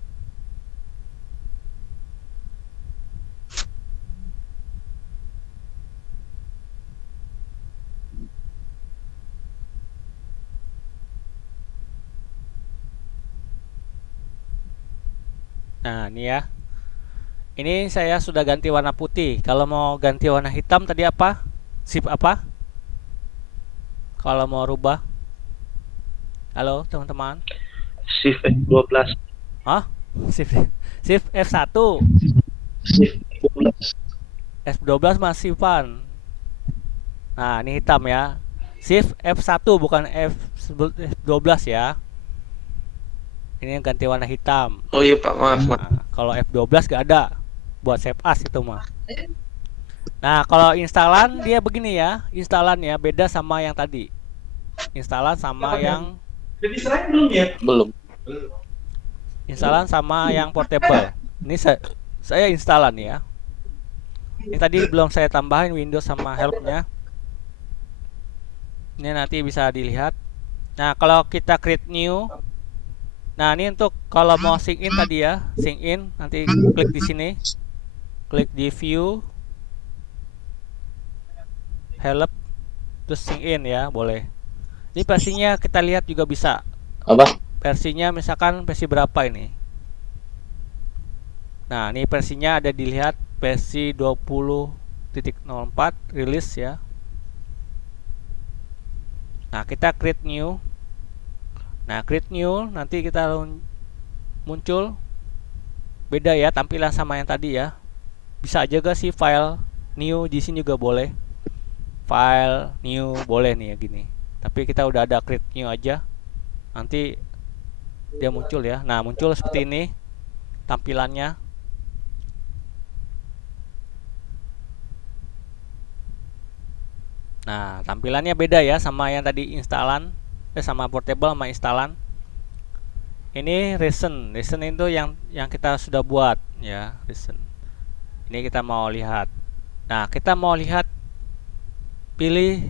Nah ini ya, ini saya sudah ganti warna putih. Kalau mau ganti warna hitam tadi apa? Shift apa? Kalau mau rubah. Halo teman-teman. Shift F12. Hah? Shift F1. Shift F12. F12 masih pan. Nah ini hitam ya. Shift F1 bukan F12 ya. Ini yang ganti warna hitam. Oh iya Pak, maaf. Nah, kalau F12 gak ada buat save as itu mah. Nah kalau instalan dia begini ya. Instalan ya beda sama yang tadi. Instalan sama yang Belum. instalan sama yang portable. Ini saya instalan ya. Ini tadi belum saya tambahin Windows sama helpnya. Ini nanti bisa dilihat. Nah kalau kita create new. Nah ini untuk kalau mau sync in tadi ya, sync in nanti klik di sini, klik di view, help, terus sync in ya, boleh. Ini versinya kita lihat juga bisa. Apa? Versinya misalkan versi berapa ini? Nah ini versinya ada dilihat versi 20.04 rilis ya. Nah kita create new. Nah, create new nanti kita muncul beda ya tampilan sama yang tadi ya. Bisa aja gak sih file new di sini juga boleh. File new boleh nih ya gini. Tapi kita udah ada create new aja. Nanti dia muncul ya. Nah, muncul seperti ini tampilannya. Nah, tampilannya beda ya sama yang tadi instalan. Sama portable sama instalan. Ini recent itu yang kita sudah buat ya, recent. Ini kita mau lihat. Nah, kita mau lihat, pilih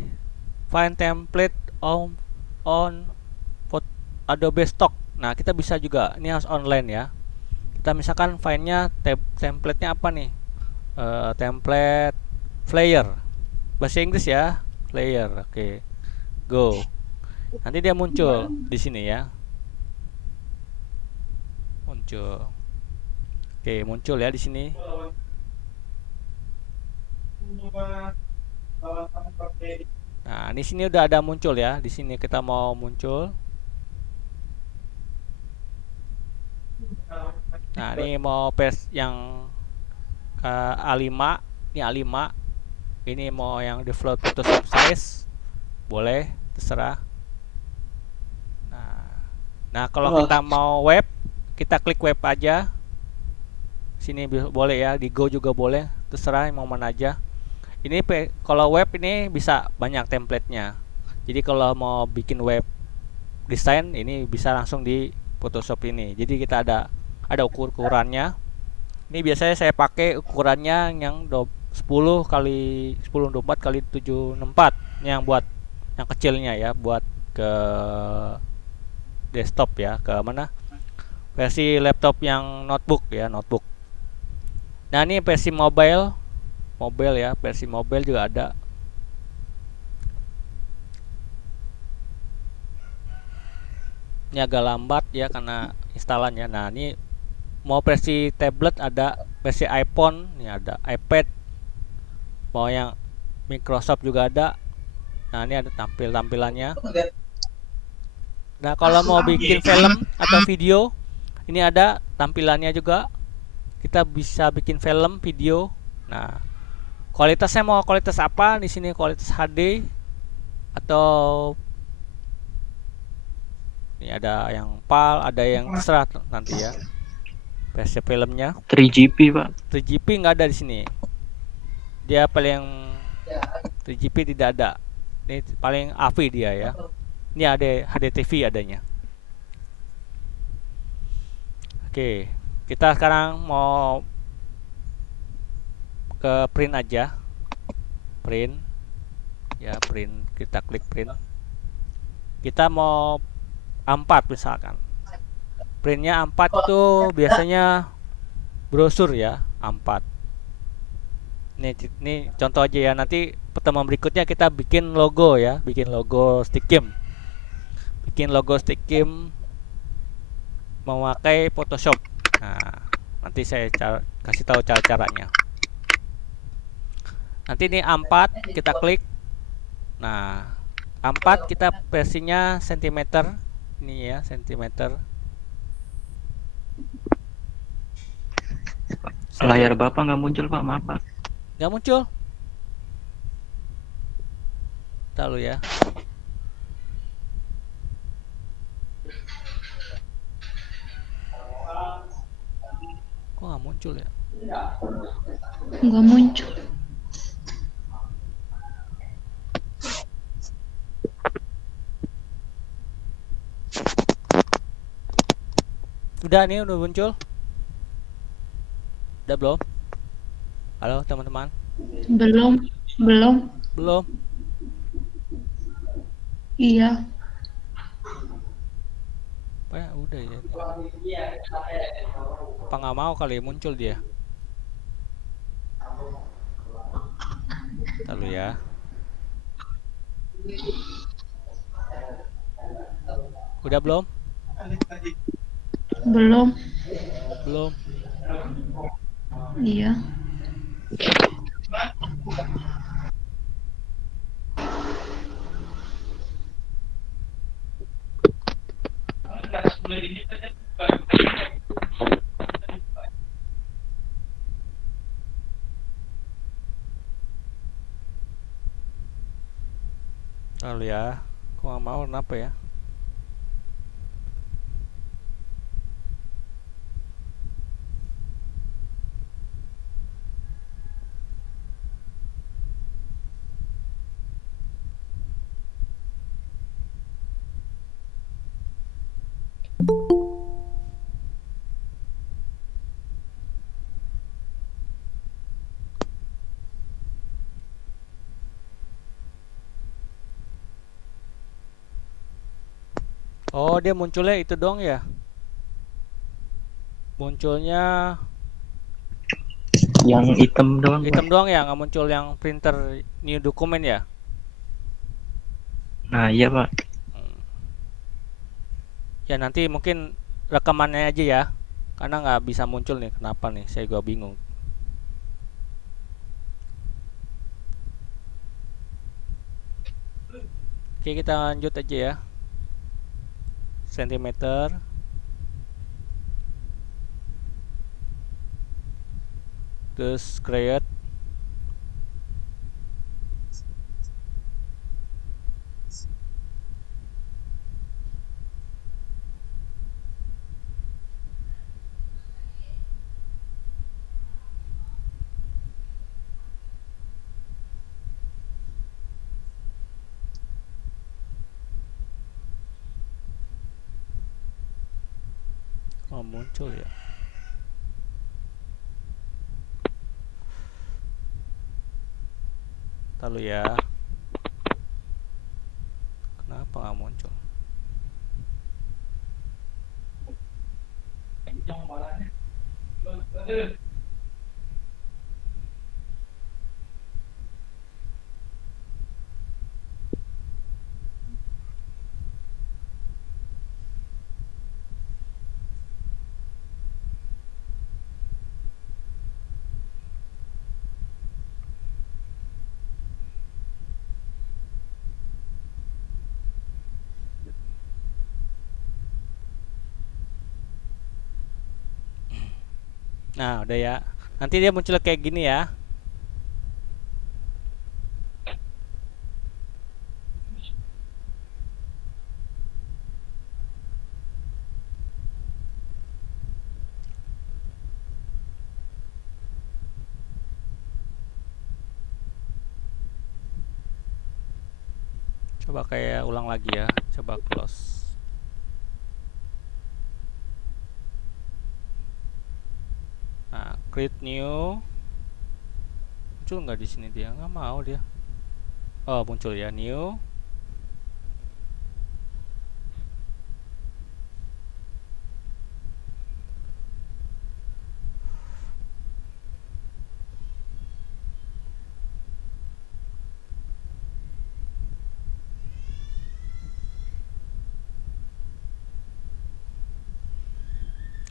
find template on Adobe Stock. Nah, kita bisa juga, ini harus online ya. Kita misalkan file-nya template-nya apa nih? Template flyer. Bahasa Inggris ya, flyer. Oke. Go. Nanti dia muncul di sini ya. Muncul. Oke, muncul ya di sini. Nah, di sini udah ada muncul ya. Di sini kita mau muncul. Nah, ini mau paste yang A5. Ini A5. Ini mau yang default Photoshop size. Boleh, terserah. Nah, kalau kita mau web, kita klik web aja. Sini boleh ya, di Go juga boleh, terserah mau mana aja. Ini kalau web ini bisa banyak template-nya. Jadi kalau mau bikin web desain ini bisa langsung di Photoshop ini. Jadi kita ada ukurannya. Ini biasanya saya pakai ukurannya yang 10 kali 1024 kali 764 yang buat yang kecilnya ya, buat ke desktop ya, ke mana? Versi laptop yang notebook ya, notebook. Nah, ini versi mobile ya, versi mobile juga ada. Ini agak lambat ya karena instalannya. Nah, ini mau versi tablet ada, versi iPhone, ini ada iPad. Mau yang Microsoft juga ada. Nah, ini ada tampilannya. Nah, kalau mau bikin film atau video, ini ada tampilannya juga. Kita bisa bikin film, video. Nah, kualitasnya mau kualitas apa? Di sini kualitas HD atau ini ada yang PAL, ada yang terserah nanti ya. Versi filmnya 3GP, Pak. 3GP nggak ada di sini. Dia paling 3GP tidak ada. Ini paling AV dia ya. Ini ada HDTV adanya. Oke, kita sekarang mau ke print aja. Print. Ya, print. Kita klik print. Kita mau A4 misalkan. Printnya A4 itu biasanya brosur ya, A4. Ini contoh aja ya. Nanti pertemuan berikutnya kita bikin logo ya, bikin logo Stickgame. Bikin logo Stickgame memakai Photoshop. Nah, nanti saya kasih tahu cara-caranya. Nanti ini A4 kita klik. Nah, A4 kita versinya cm. Ini ya, cm. Layar Bapak nggak muncul, Pak. Maaf, Pak. Nggak muncul. Tahu ya. Kok nggak muncul ya? Nggak muncul. Udah nih, udah muncul. Udah belum? Halo teman-teman. Belum. Belum. Iya. Apa ya? Udah ya. Apa nggak mau kali muncul dia? Lalu ya. Udah belum? Belum. Belum. Iya. Lalu ya. Kok nggak mau, kenapa ya? Oh, dia munculnya itu dong ya. Munculnya Yang hitam doang, hitam Pak. doang ya, nggak muncul yang printer new document ya. Nah, iya, Pak. Ya nanti mungkin rekamannya aja ya, karena nggak bisa muncul nih. Kenapa nih? Saya juga bingung. Oke, kita lanjut aja ya. Sentimeter. Terus create. Oh, muncul ya. Lalu ya. Kenapa nggak muncul? Nah, udah ya. Nanti dia muncul kayak gini ya. Coba kayak ulang lagi ya. Coba close. Nah, create new. Muncul nggak di sini dia? Nggak mau dia. Oh, muncul ya, new.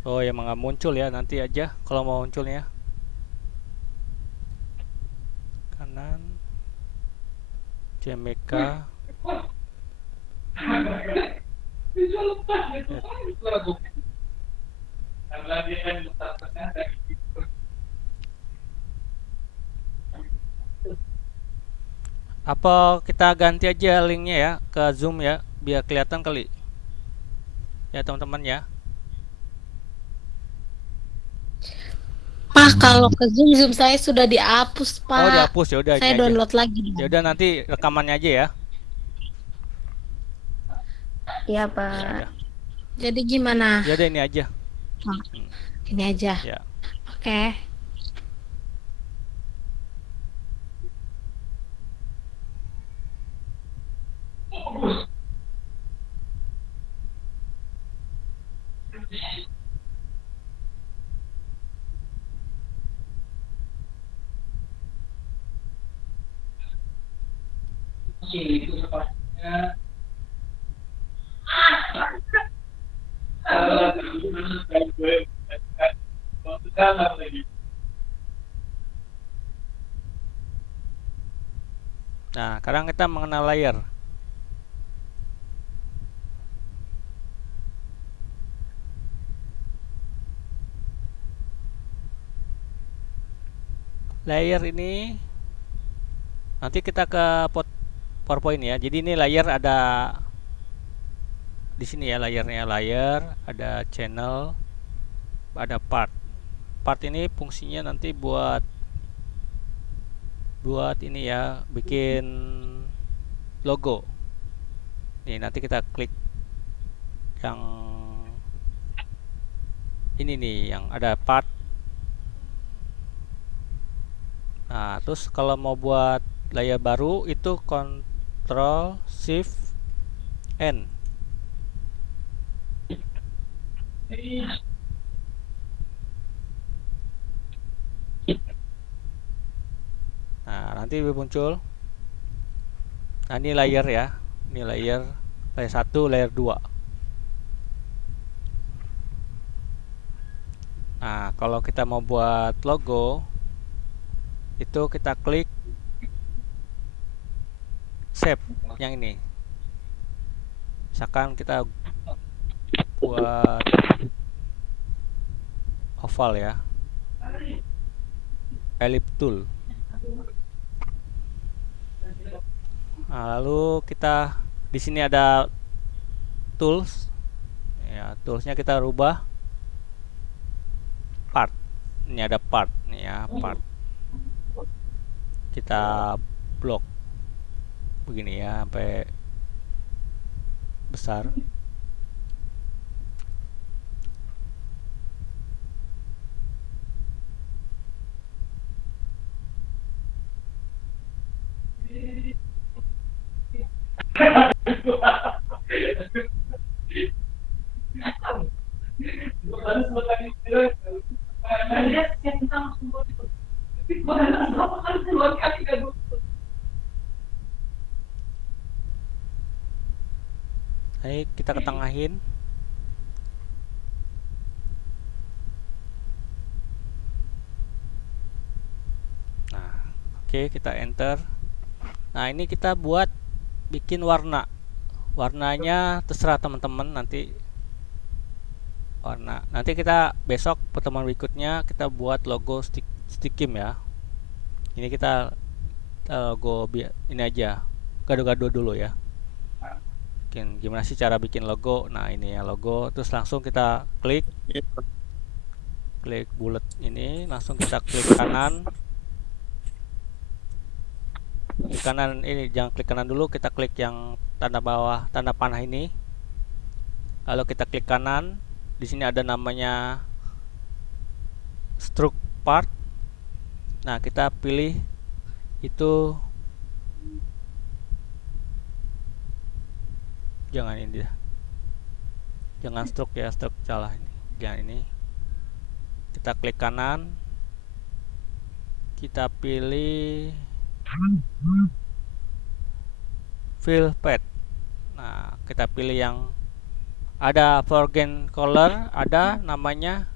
Oh, emang nggak muncul ya, nanti aja kalau mau munculnya. Kanan. CMYK. Apa kita ganti aja linknya ya ke Zoom ya, biar kelihatan kali. Ya teman-teman ya. Pak, kalau ke Zoom, Zoom saya sudah dihapus, Pak. Oh, dihapus ya udah ini Saya aja. download lagi. Ya udah nanti rekamannya aja ya. Iya, Ya Pak. udah. Jadi gimana? Ya udah ini aja. Ini aja. Ya. Oke. Nah, sekarang kita mengenal layer. Layer ini nanti kita ke PowerPoint ya. Jadi ini layer ada di sini ya, layernya layer, ada channel, ada part. Part ini fungsinya nanti buat ini ya, bikin logo. Nih, nanti kita klik yang ini nih, yang ada part. Nah, terus kalau mau buat layer baru itu Ctrl Shift N. Nah, nanti muncul. Nah, ini layer ya. Ini layer 1, layer 2. Nah, kalau kita mau buat logo itu kita klik shape yang ini. Misalkan kita buat oval ya. Ellipse tool. Nah, lalu kita di sini ada tools. Ya, toolsnya kita rubah part. Ini ada part nih ya, part. Kita blok begini ya sampai besar. Ini kita ketengahin. Nah, oke, kita enter. Nah, ini kita buat bikin warna. Warnanya terserah teman-teman nanti. Warna. Nanti kita besok pertemuan berikutnya kita buat logo Stikim ya. Ini kita logo ini aja. Gado-gado dulu ya. Gimana sih cara bikin logo? Nah, ini ya logo. Terus langsung kita klik bulat ini, langsung kita klik kanan. Klik kanan ini, jangan klik kanan dulu, kita klik yang tanda bawah, tanda panah ini. Lalu kita klik kanan. Di sini ada namanya stroke part. Nah, kita pilih itu, jangan ini dah. Jangan stroke ya, stroke salah ini. Jangan ini. Kita klik kanan. Kita pilih fill path. Nah, kita pilih yang ada foreground color, ada namanya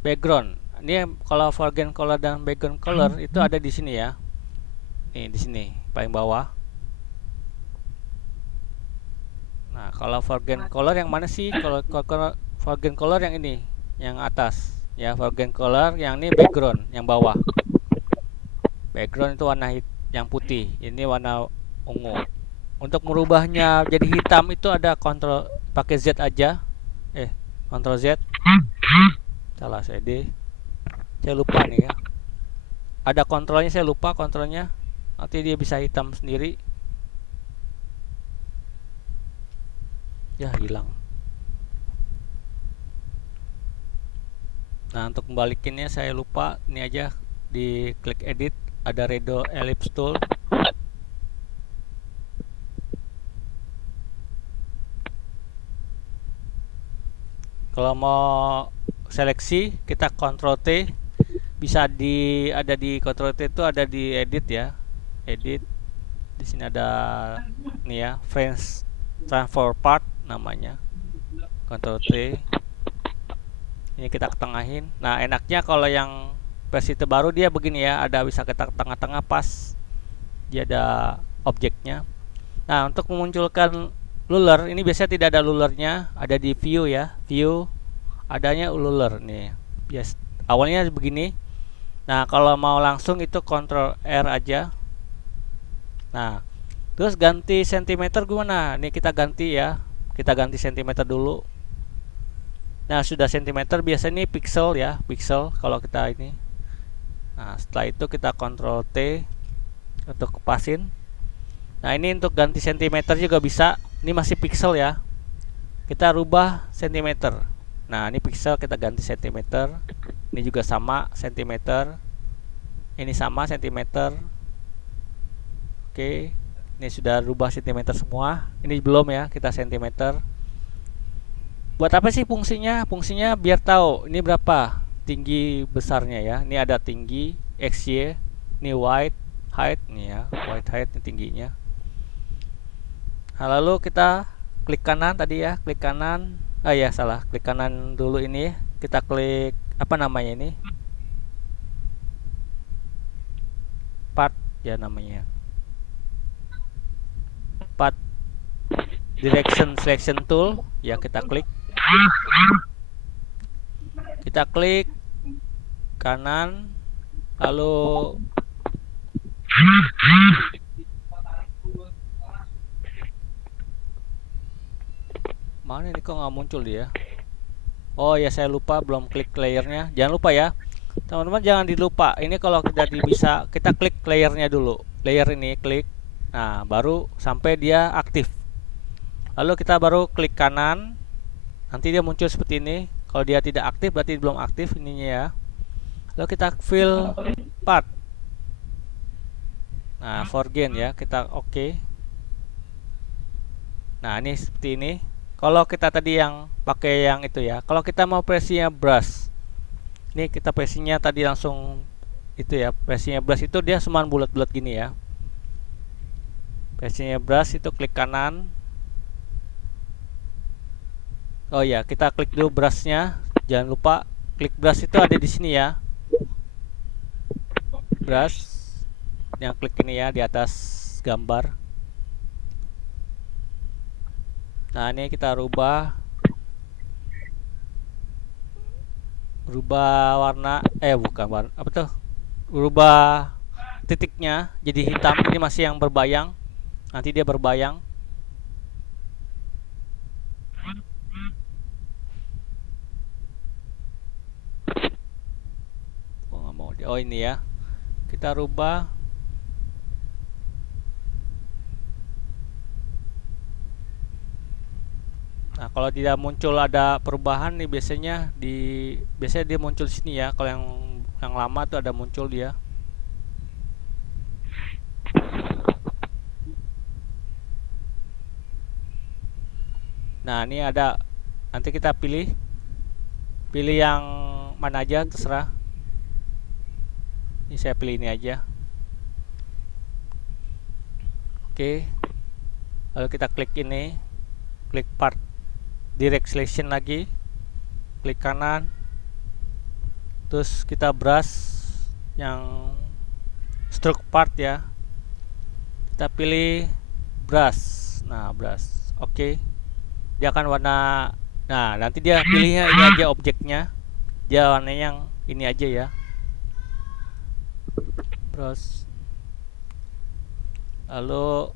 background. Ini kalau foreground color dan background color itu ada di sini ya. Nih di sini paling bawah. Nah, kalau foreground color yang mana sih? Kalau foreground color yang ini, yang atas. Ya, foreground color yang ini background, yang bawah. Background itu warna yang putih, ini warna ungu. Untuk merubahnya jadi hitam itu ada kontrol, pakai Z aja. Kontrol Z. Salah saya lupa nih ya. Ada kontrolnya, saya lupa kontrolnya. Nanti dia bisa hitam sendiri. Ya, hilang. Nah, untuk kembalikinnya saya lupa. Ini aja, di klik edit, ada Redo Ellipse Tool. Kalau mau seleksi, kita Ctrl T. Bisa ada di Ctrl T itu ada di edit ya. Edit. Di sini ada nih ya, Friends Transfer Part namanya. Ctrl T. Ini kita ketengahin. Nah, enaknya kalau yang versi terbaru dia begini ya, ada bisa kita ke tengah-tengah pas. Dia ada objeknya. Nah, untuk memunculkan ruler ini biasanya tidak ada rulernya, ada di view ya, view adanya ruler nih. Bias awalnya begini. Nah, kalau mau langsung itu Ctrl R aja. Nah, terus ganti sentimeter gimana? Nih kita ganti ya. Kita ganti sentimeter dulu. Nah, sudah sentimeter, biasanya ini pixel ya, pixel kalau kita ini. Nah, setelah itu kita Ctrl T untuk pasin. Nah, ini untuk ganti sentimeter juga bisa. Ini masih pixel ya. Kita rubah sentimeter. Nah, ini pixel, kita ganti sentimeter. Ini juga sama sentimeter. Ini sama sentimeter. Oke. Ini sudah rubah sentimeter semua. Ini belum ya, kita sentimeter. Buat apa sih fungsinya? Fungsinya biar tahu ini berapa tinggi besarnya ya. Ini ada tinggi XY, ini width height nih ya, width height ini tingginya. Nah, lalu kita klik kanan tadi ya, klik kanan. Ah ya salah, klik kanan dulu ini. Kita klik apa namanya ini? Part ya namanya. Part direction selection tool ya, kita klik. Kita klik kanan, lalu mana ini kok nggak muncul dia? Oh ya, saya lupa belum klik layernya. Jangan lupa ya teman-teman, jangan dilupa. Ini kalau kita bisa, kita klik layernya dulu. Layer ini klik. Nah baru sampai dia aktif. Lalu kita baru klik kanan. Nanti dia muncul seperti ini. Kalau dia tidak aktif berarti belum aktif ininya ya. Lalu kita fill part. Nah foreground ya, kita oke. Nah ini seperti ini. Kalau kita tadi yang pakai yang itu ya. Kalau kita mau presinya brush, ini kita presinya tadi langsung itu ya. Presinya brush itu dia cuma bulat-bulat gini ya. Presinya brush itu klik kanan. Oh ya, kita klik dulu brushnya. Jangan lupa klik brush itu ada di sini ya. Brush. Yang klik ini ya di atas gambar. Nah ini kita rubah warna, bukan warna, apa tuh, rubah titiknya jadi hitam. Ini masih yang berbayang, nanti dia berbayang. Oh ini ya, kita rubah. Nah kalau tidak muncul ada perubahan nih, biasanya dia muncul di sini ya. Kalau yang lama tuh ada muncul dia. Nah ini ada, nanti kita pilih yang mana aja terserah. Ini saya pilih ini aja. Oke. Lalu kita klik ini, klik part direct selection lagi, klik kanan, terus kita brush yang stroke part ya, kita pilih brush. Nah brush, oke. Dia akan warna. Nah nanti dia pilihnya ini aja objeknya, dia warnanya yang ini aja ya. Brush. Lalu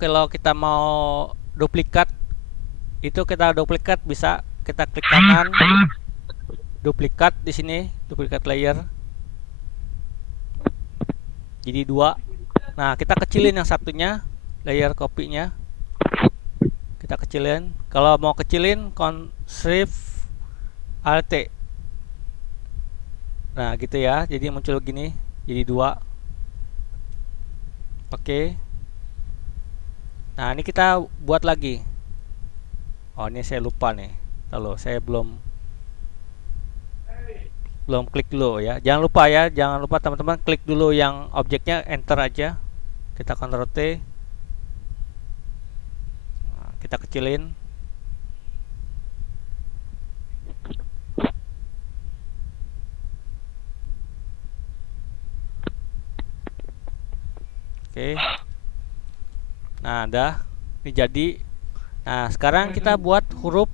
kalau kita mau duplikat, itu kita duplikat bisa kita klik kanan, duplikat di sini, duplikat layer. Jadi 2. Nah, kita kecilin yang satunya, layer kopinya. Kita kecilin. Kalau mau kecilin, Shift Alt T. Nah, gitu ya. Jadi muncul gini, jadi 2. Oke. Nah ini kita buat lagi. Oh ini saya lupa nih. Lalu saya belum klik dulu ya. Jangan lupa teman-teman klik dulu yang objeknya, enter aja. Kita Ctrl T. Nah, kita kecilin. Oke. Nah, dah ini jadi. Nah, sekarang kita buat huruf.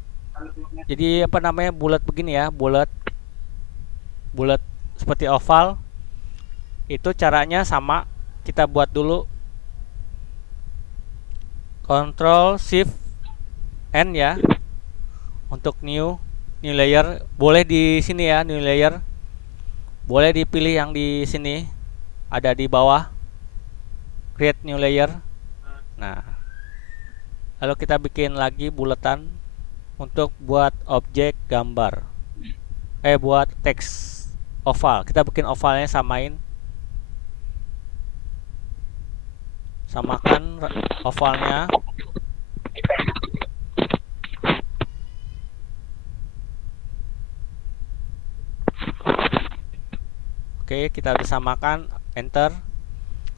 Jadi apa namanya, bulat begini ya, bulat seperti oval. Itu caranya sama. Kita buat dulu. Ctrl Shift N ya. Untuk new layer. Boleh di sini ya, new layer. Boleh dipilih yang di sini. Ada di bawah. Create new layer. Nah, lalu kita bikin lagi bulatan untuk buat objek gambar. Buat teks oval. Kita bikin ovalnya, samakan ovalnya. Oke, kita udah samakan, enter.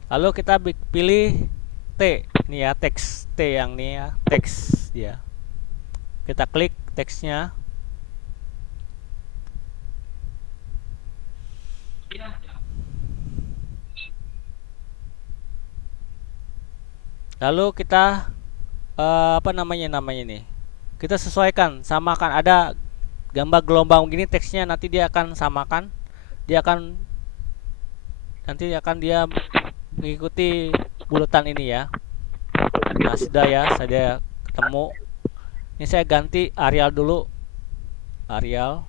Lalu kita pilih T, ini ya, teks T yang ini ya, teks ya. Kita klik teksnya. Lalu kita apa namanya ini? Kita sesuaikan, samakan. Ada gambar gelombang begini teksnya, nanti dia akan samakan. Dia akan dia mengikuti bulatan ini ya. Nah, sudah ya, saya ketemu. Ini saya ganti Arial dulu. Arial.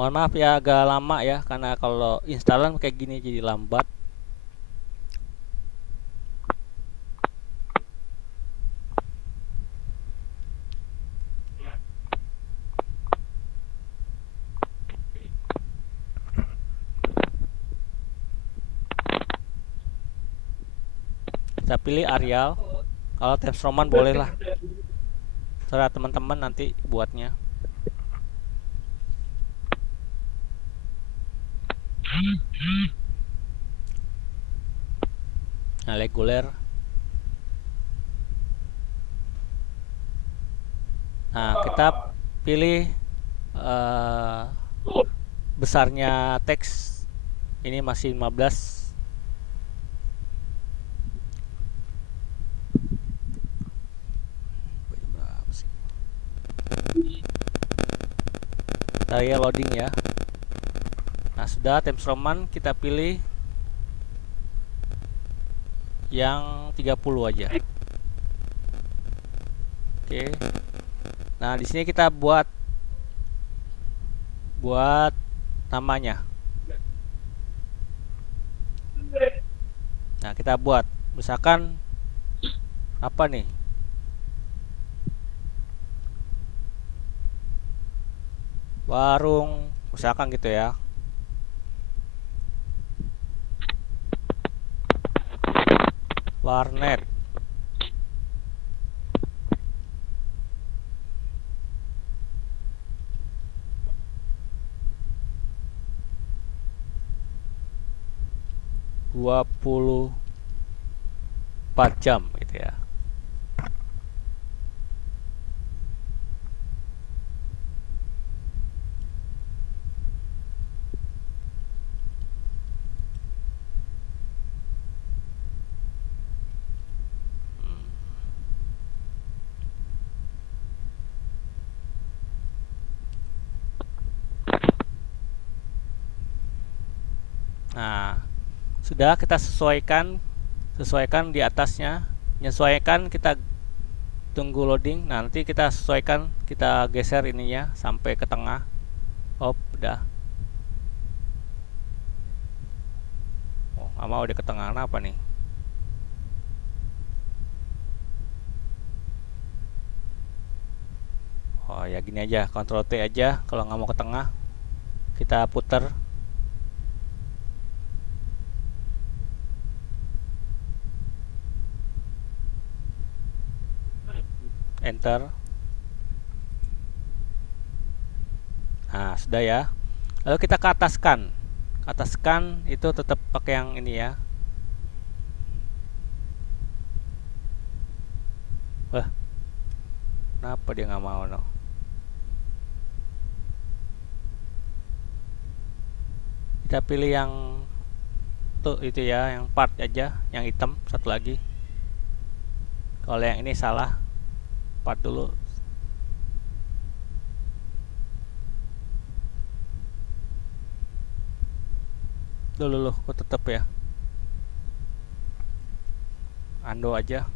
Mohon maaf ya, agak lama ya, karena kalau installan kayak gini jadi lambat. Kita pilih Arial. Kalau Times Roman boleh lah, terserah teman-teman nanti buatnya. Nah, reguler. Nah, kita pilih besarnya teks. Ini masih 15. Saya loading ya. Nah, sudah Times Roman, kita pilih yang 30 aja. Oke. Nah, di sini kita buat namanya. Nah, kita buat misalkan apa nih? Warung, misalkan gitu ya. Warnet. Dua 24 jam gitu ya. Nah, sudah kita sesuaikan di atasnya. Menyesuaikan, kita tunggu loading. Nanti kita sesuaikan, kita geser ininya sampai ke tengah. Oh, udah. Oh, nggak mau dia ke tengah. Apa nih? Oh ya, gini aja, Ctrl T aja. Kalau nggak mau ke tengah, kita putar. Enter. Nah, sudah ya. Lalu kita ke ataskan. Ke ataskan itu tetap pakai yang ini ya. Wah, kenapa dia nggak mau no? Kita pilih yang tuh itu ya, yang part aja, yang hitam satu lagi. Kalau yang ini salah, part dulu. Dulu kok tetap ya. Undo aja.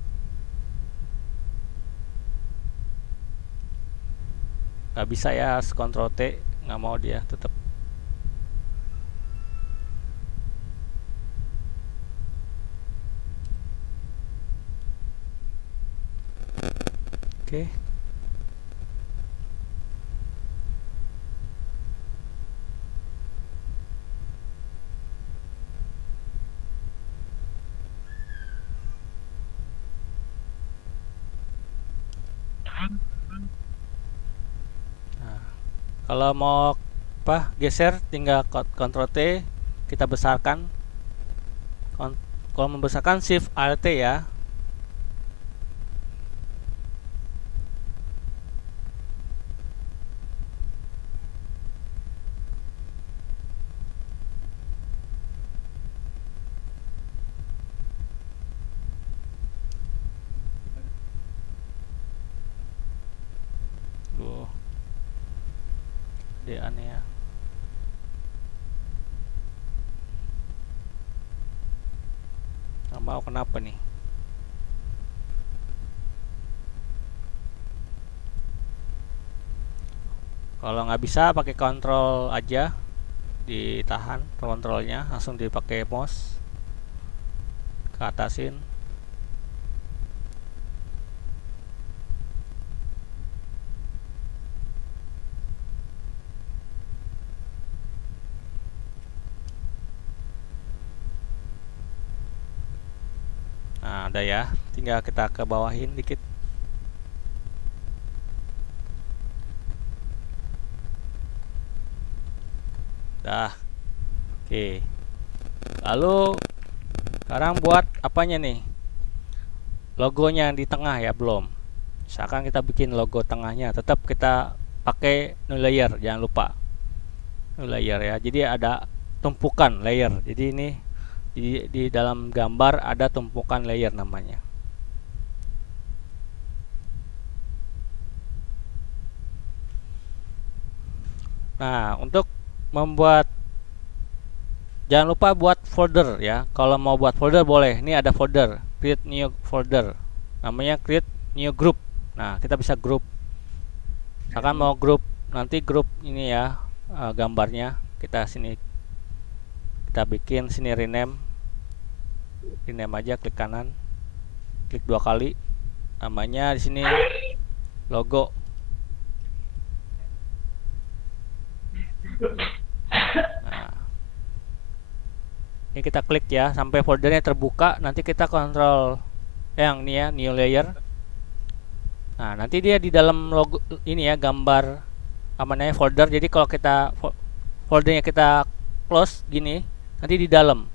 Nggak bisa ya, Ctrl T, nggak mau dia tetap. Oke. Kalau mau geser tinggal Ctrl T, kita besarkan. Kalau membesarkan Shift Alt ya. Duh. Dia aneh ya. Nggak mau, kenapa nih? Kalau nggak bisa pakai kontrol aja, ditahan kontrolnya, langsung dipakai mouse ke atasin. Nah, ada ya, tinggal kita ke bawahin dikit. Dah. Oke. Lalu sekarang buat apanya nih? Logonya di tengah ya, belum. Misalkan kita bikin logo tengahnya, tetap kita pakai new layer, jangan lupa. New layer ya. Jadi ada tumpukan layer. Jadi ini di dalam gambar ada tumpukan layer namanya. Nah, untuk membuat, jangan lupa buat folder ya. Kalau mau buat folder boleh. Ini ada folder, create new folder. Namanya create new group. Nah, kita bisa group. Misalkan mau group, nanti group ini ya, gambarnya kita sini, kita bikin sini rename aja, klik kanan, klik 2 kali, namanya di sini logo. Nah, ini kita klik ya sampai foldernya terbuka. Nanti kita kontrol yang ini ya, new layer. Nah, nanti dia di dalam logo ini ya, gambar apa namanya, folder. Jadi kalau kita foldernya kita close gini, nanti di dalam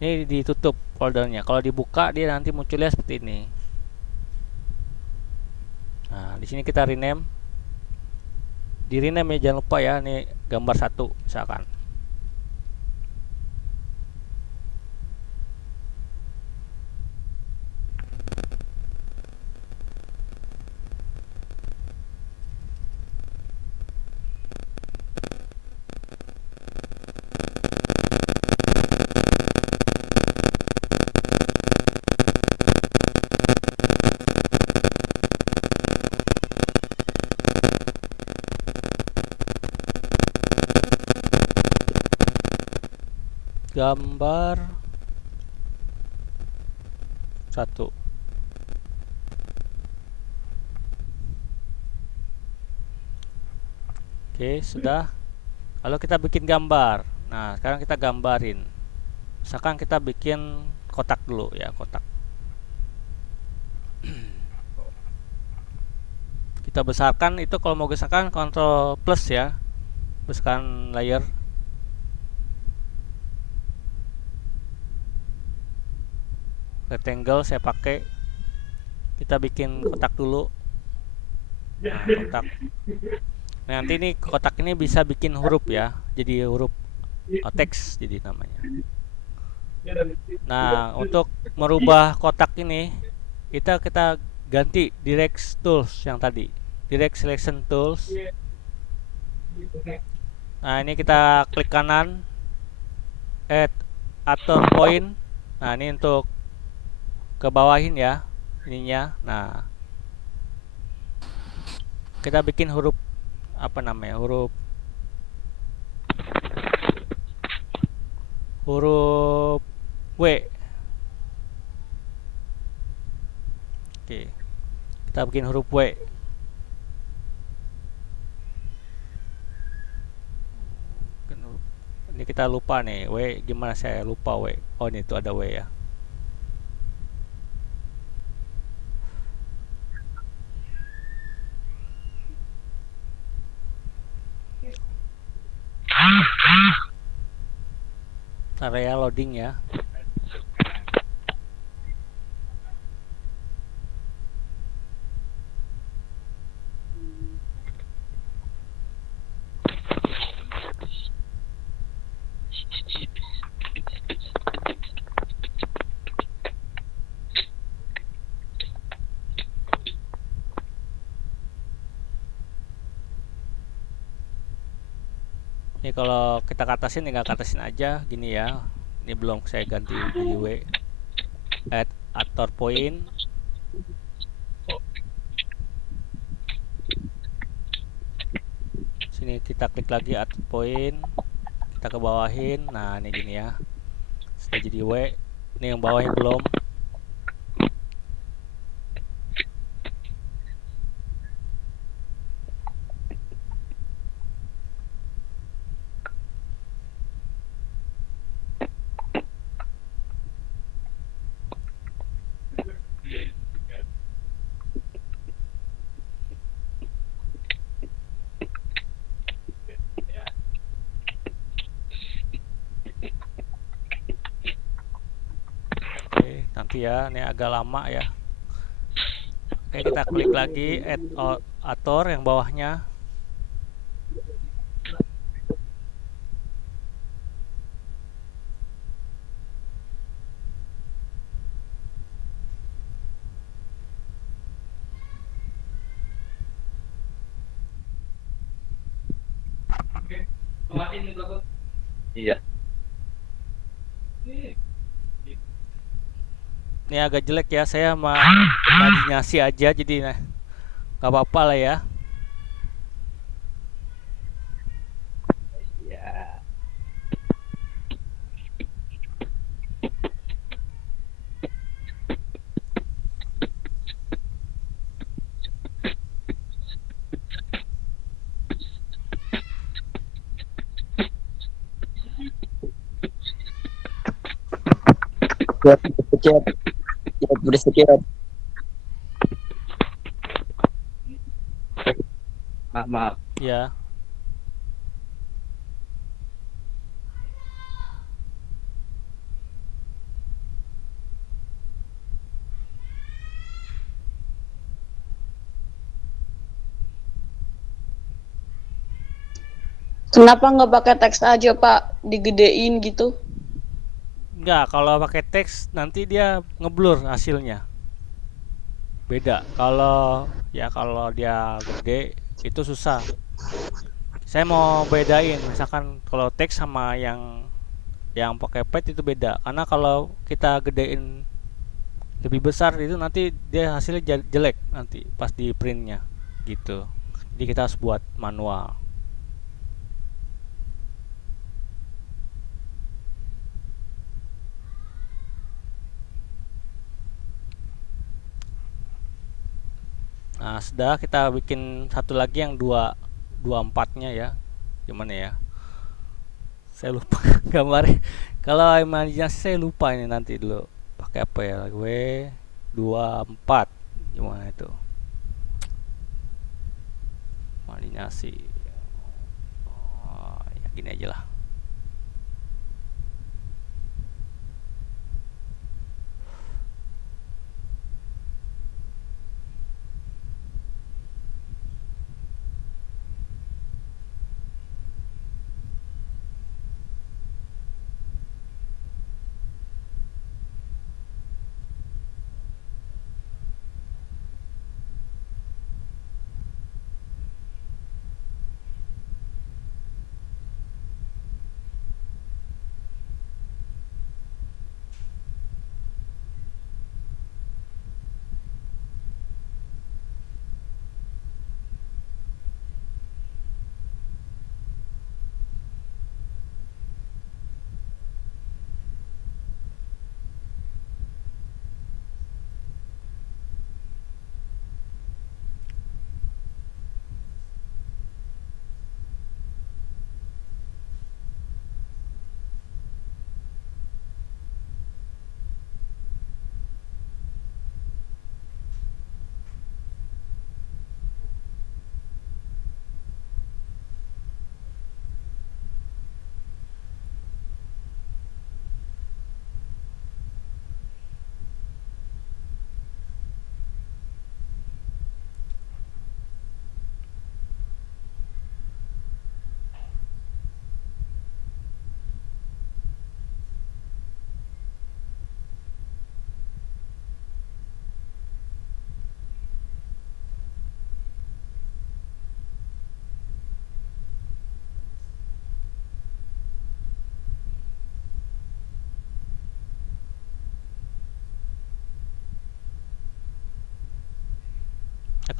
ini ditutup foldernya. Kalau dibuka dia nanti munculnya seperti ini. Nah, di sini kita rename. Di rename ya, jangan lupa ya, ini gambar 1 misalkan. Gambar 1. Oke, sudah. Lalu kita bikin gambar. Nah, sekarang kita gambarin. Misalkan kita bikin kotak dulu ya, kotak. Kita besarkan itu, kalau mau besarkan Ctrl plus ya. Besarkan layer. Rectangle saya pakai. Kita bikin kotak dulu. Nah, kotak. Nah, nanti ini kotak ini bisa bikin huruf ya. Jadi huruf teks jadi namanya. Nah, untuk merubah kotak ini kita ganti direct tools yang tadi. Direct selection tools. Nah, ini kita klik kanan, add author point. Nah, ini untuk ke bawahin ya ininya. Nah, kita bikin huruf apa namanya, huruf W. Oke, kita bikin huruf W. Ini kita lupa nih W, gimana saya lupa W. Oh, ini tuh ada W ya. area loading ya. Ini kalau kita katasin tinggal katasin aja gini ya. Ini belum saya ganti jadi W. Add actor point. Sini kita klik lagi add point. Kita ke bawahin. Nah, ini gini ya. Sudah jadi W. Ini yang bawah yang belum. Oke, nanti ya, ini agak lama ya. Oke, kita klik lagi add author yang bawahnya. Iya. Ini agak jelek ya, saya imajinasi aja jadi nah, nggak apa-apa lah ya. Udah sedikit. Maaf. Ya. Kenapa nggak pakai teks aja Pak, digedein gitu? Enggak, kalau pakai teks nanti dia ngeblur hasilnya. Beda. Kalau dia gede itu susah. Saya mau bedain, misalkan kalau teks sama yang pakai pet itu beda. Karena kalau kita gedein lebih besar itu nanti dia hasilnya jelek nanti pas di printnya gitu. Jadi kita harus buat manual. Nah, sudah kita bikin satu lagi yang 24-nya ya. Gimana ya? Saya lupa gambarnya. Kalau imajinasi saya lupa ini nanti dulu. Pakai apa ya? W24. Gimana itu? Imajinasi. Oh, ya gini aja lah.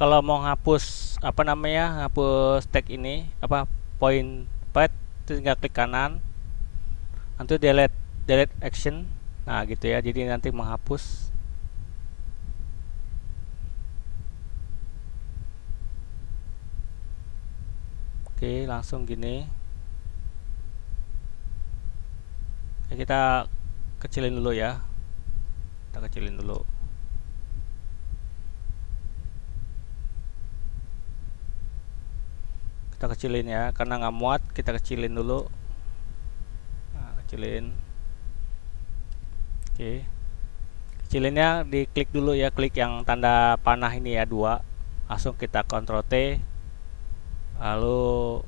kalau mau hapus apa namanya, hapus tag ini apa point pad, tinggal klik kanan, nanti delete action. Nah gitu ya, jadi nanti menghapus. Oke, langsung gini. Ya, kita kecilin dulu ya, kita kecilin dulu. Kita kecilin ya, karena nggak muat, kita kecilin dulu. Nah, kecilin. Oke, kecilinnya diklik dulu ya, klik yang tanda panah ini ya, 2. Langsung kita Ctrl T, lalu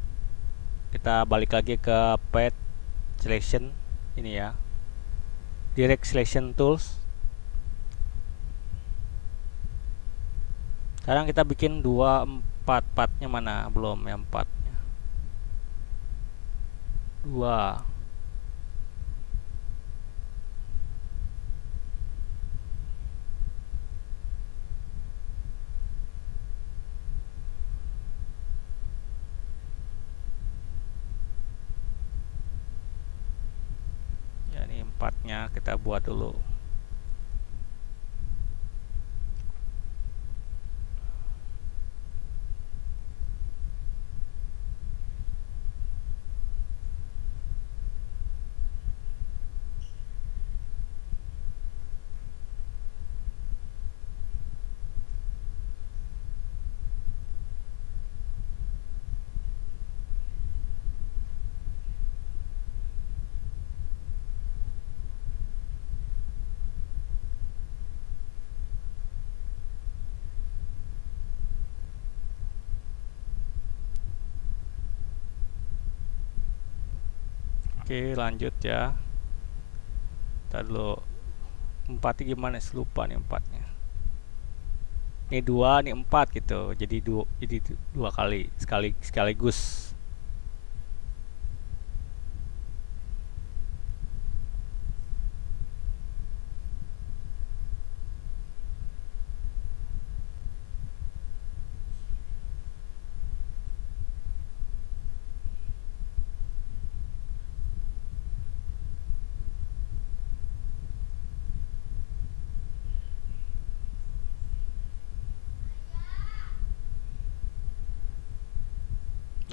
kita balik lagi ke pad selection ini ya, direct selection tools. Sekarang kita bikin 2, 4. Partnya mana? Belum yang 4-nya. 2. Ya, ini 4-nya kita buat dulu. Oke, lanjut ya. Kita dulu 4 gimana sih, lupa nih 4-nya. Ini 2, ini 4 gitu. Jadi 2 kali sekaligus.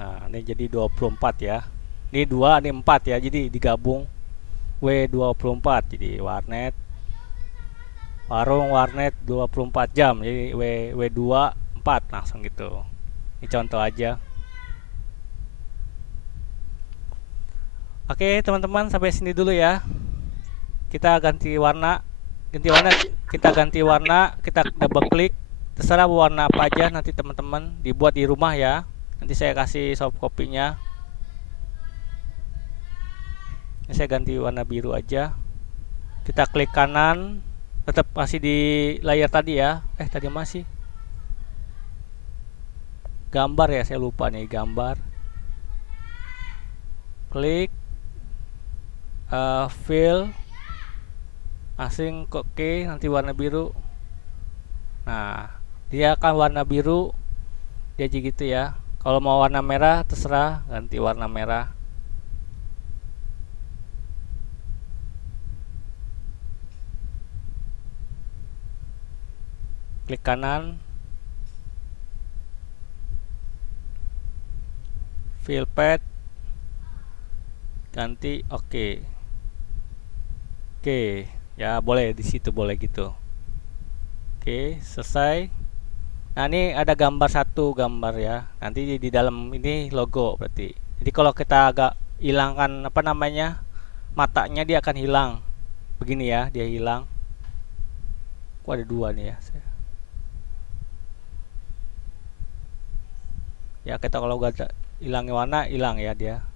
Nah, ini jadi 24 ya. Ini 2, ini 4 ya. Jadi digabung W24. Jadi warnet warung warnet 24 jam. Jadi W24 langsung gitu. Ini contoh aja. Oke, teman-teman, sampai sini dulu ya. Kita ganti warna. Kita ganti warna, kita double klik. Terserah warna apa aja nanti teman-teman dibuat di rumah ya. Nanti saya kasih soft copy-nya. Ini saya ganti warna biru aja. Kita klik kanan, tetap masih di layar tadi ya. Tadi masih gambar ya, saya lupa nih gambar. Klik fill asing, oke, nanti warna biru. Nah, dia akan warna biru dia aja gitu ya. Kalau mau warna merah terserah, ganti warna merah. Klik kanan, fill pad, ganti oke. Oke, ya boleh di situ, boleh gitu. Oke, selesai. Nah, ini ada gambar satu gambar ya. Nanti di dalam ini logo berarti. Jadi kalau kita agak hilangkan apa namanya, matanya dia akan hilang. Begini ya, dia hilang. Ada 2 nih ya. Ya, kita kalau gak hilangin warna, hilang ya dia.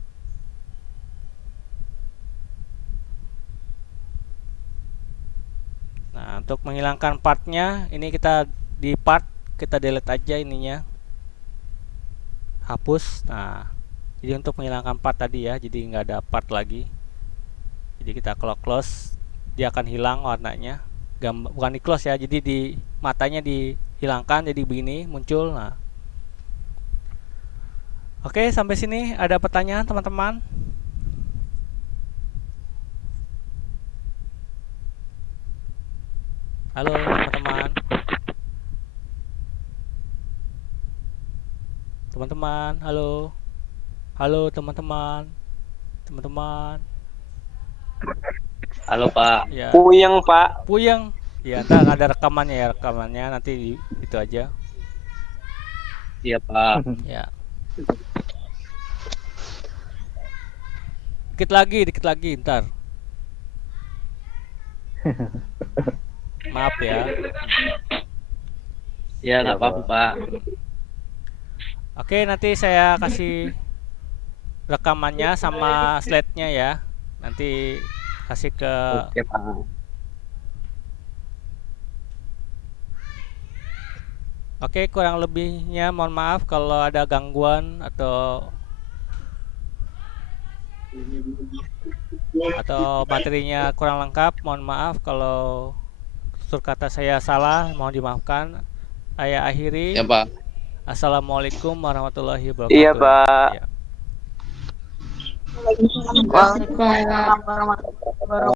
Nah, untuk menghilangkan partnya, ini kita di part, kita delete aja ininya, hapus. Nah, jadi untuk menghilangkan part tadi ya, jadi nggak ada part lagi. Jadi kita kalau close, dia akan hilang warnanya. Bukan di close ya, jadi di matanya di hilangkan jadi begini muncul. Nah, oke, sampai sini ada pertanyaan teman-teman? Halo teman-teman. Teman-teman, halo. Halo teman-teman. Teman-teman. Halo Pak. Ya, Puyeng, Pak. puyeng. Ya, ntar ada rekamannya ya, rekamannya nanti itu aja. Iya Pak. Ya. Dikit lagi ntar. Maaf ya. Iya nggak apa-apa Pak. Oke, nanti saya kasih rekamannya sama slide-nya ya. Nanti kasih ke Oke Pak. Oke, kurang lebihnya mohon maaf kalau ada gangguan atau materinya kurang lengkap. Mohon maaf kalau tutur kata saya salah, mohon dimaafkan. Saya akhiri. Ya Pak. Assalamualaikum warahmatullahi wabarakatuh. Iya, Pak. Ya. Waalaikumsalam warahmatullahi wabarakatuh.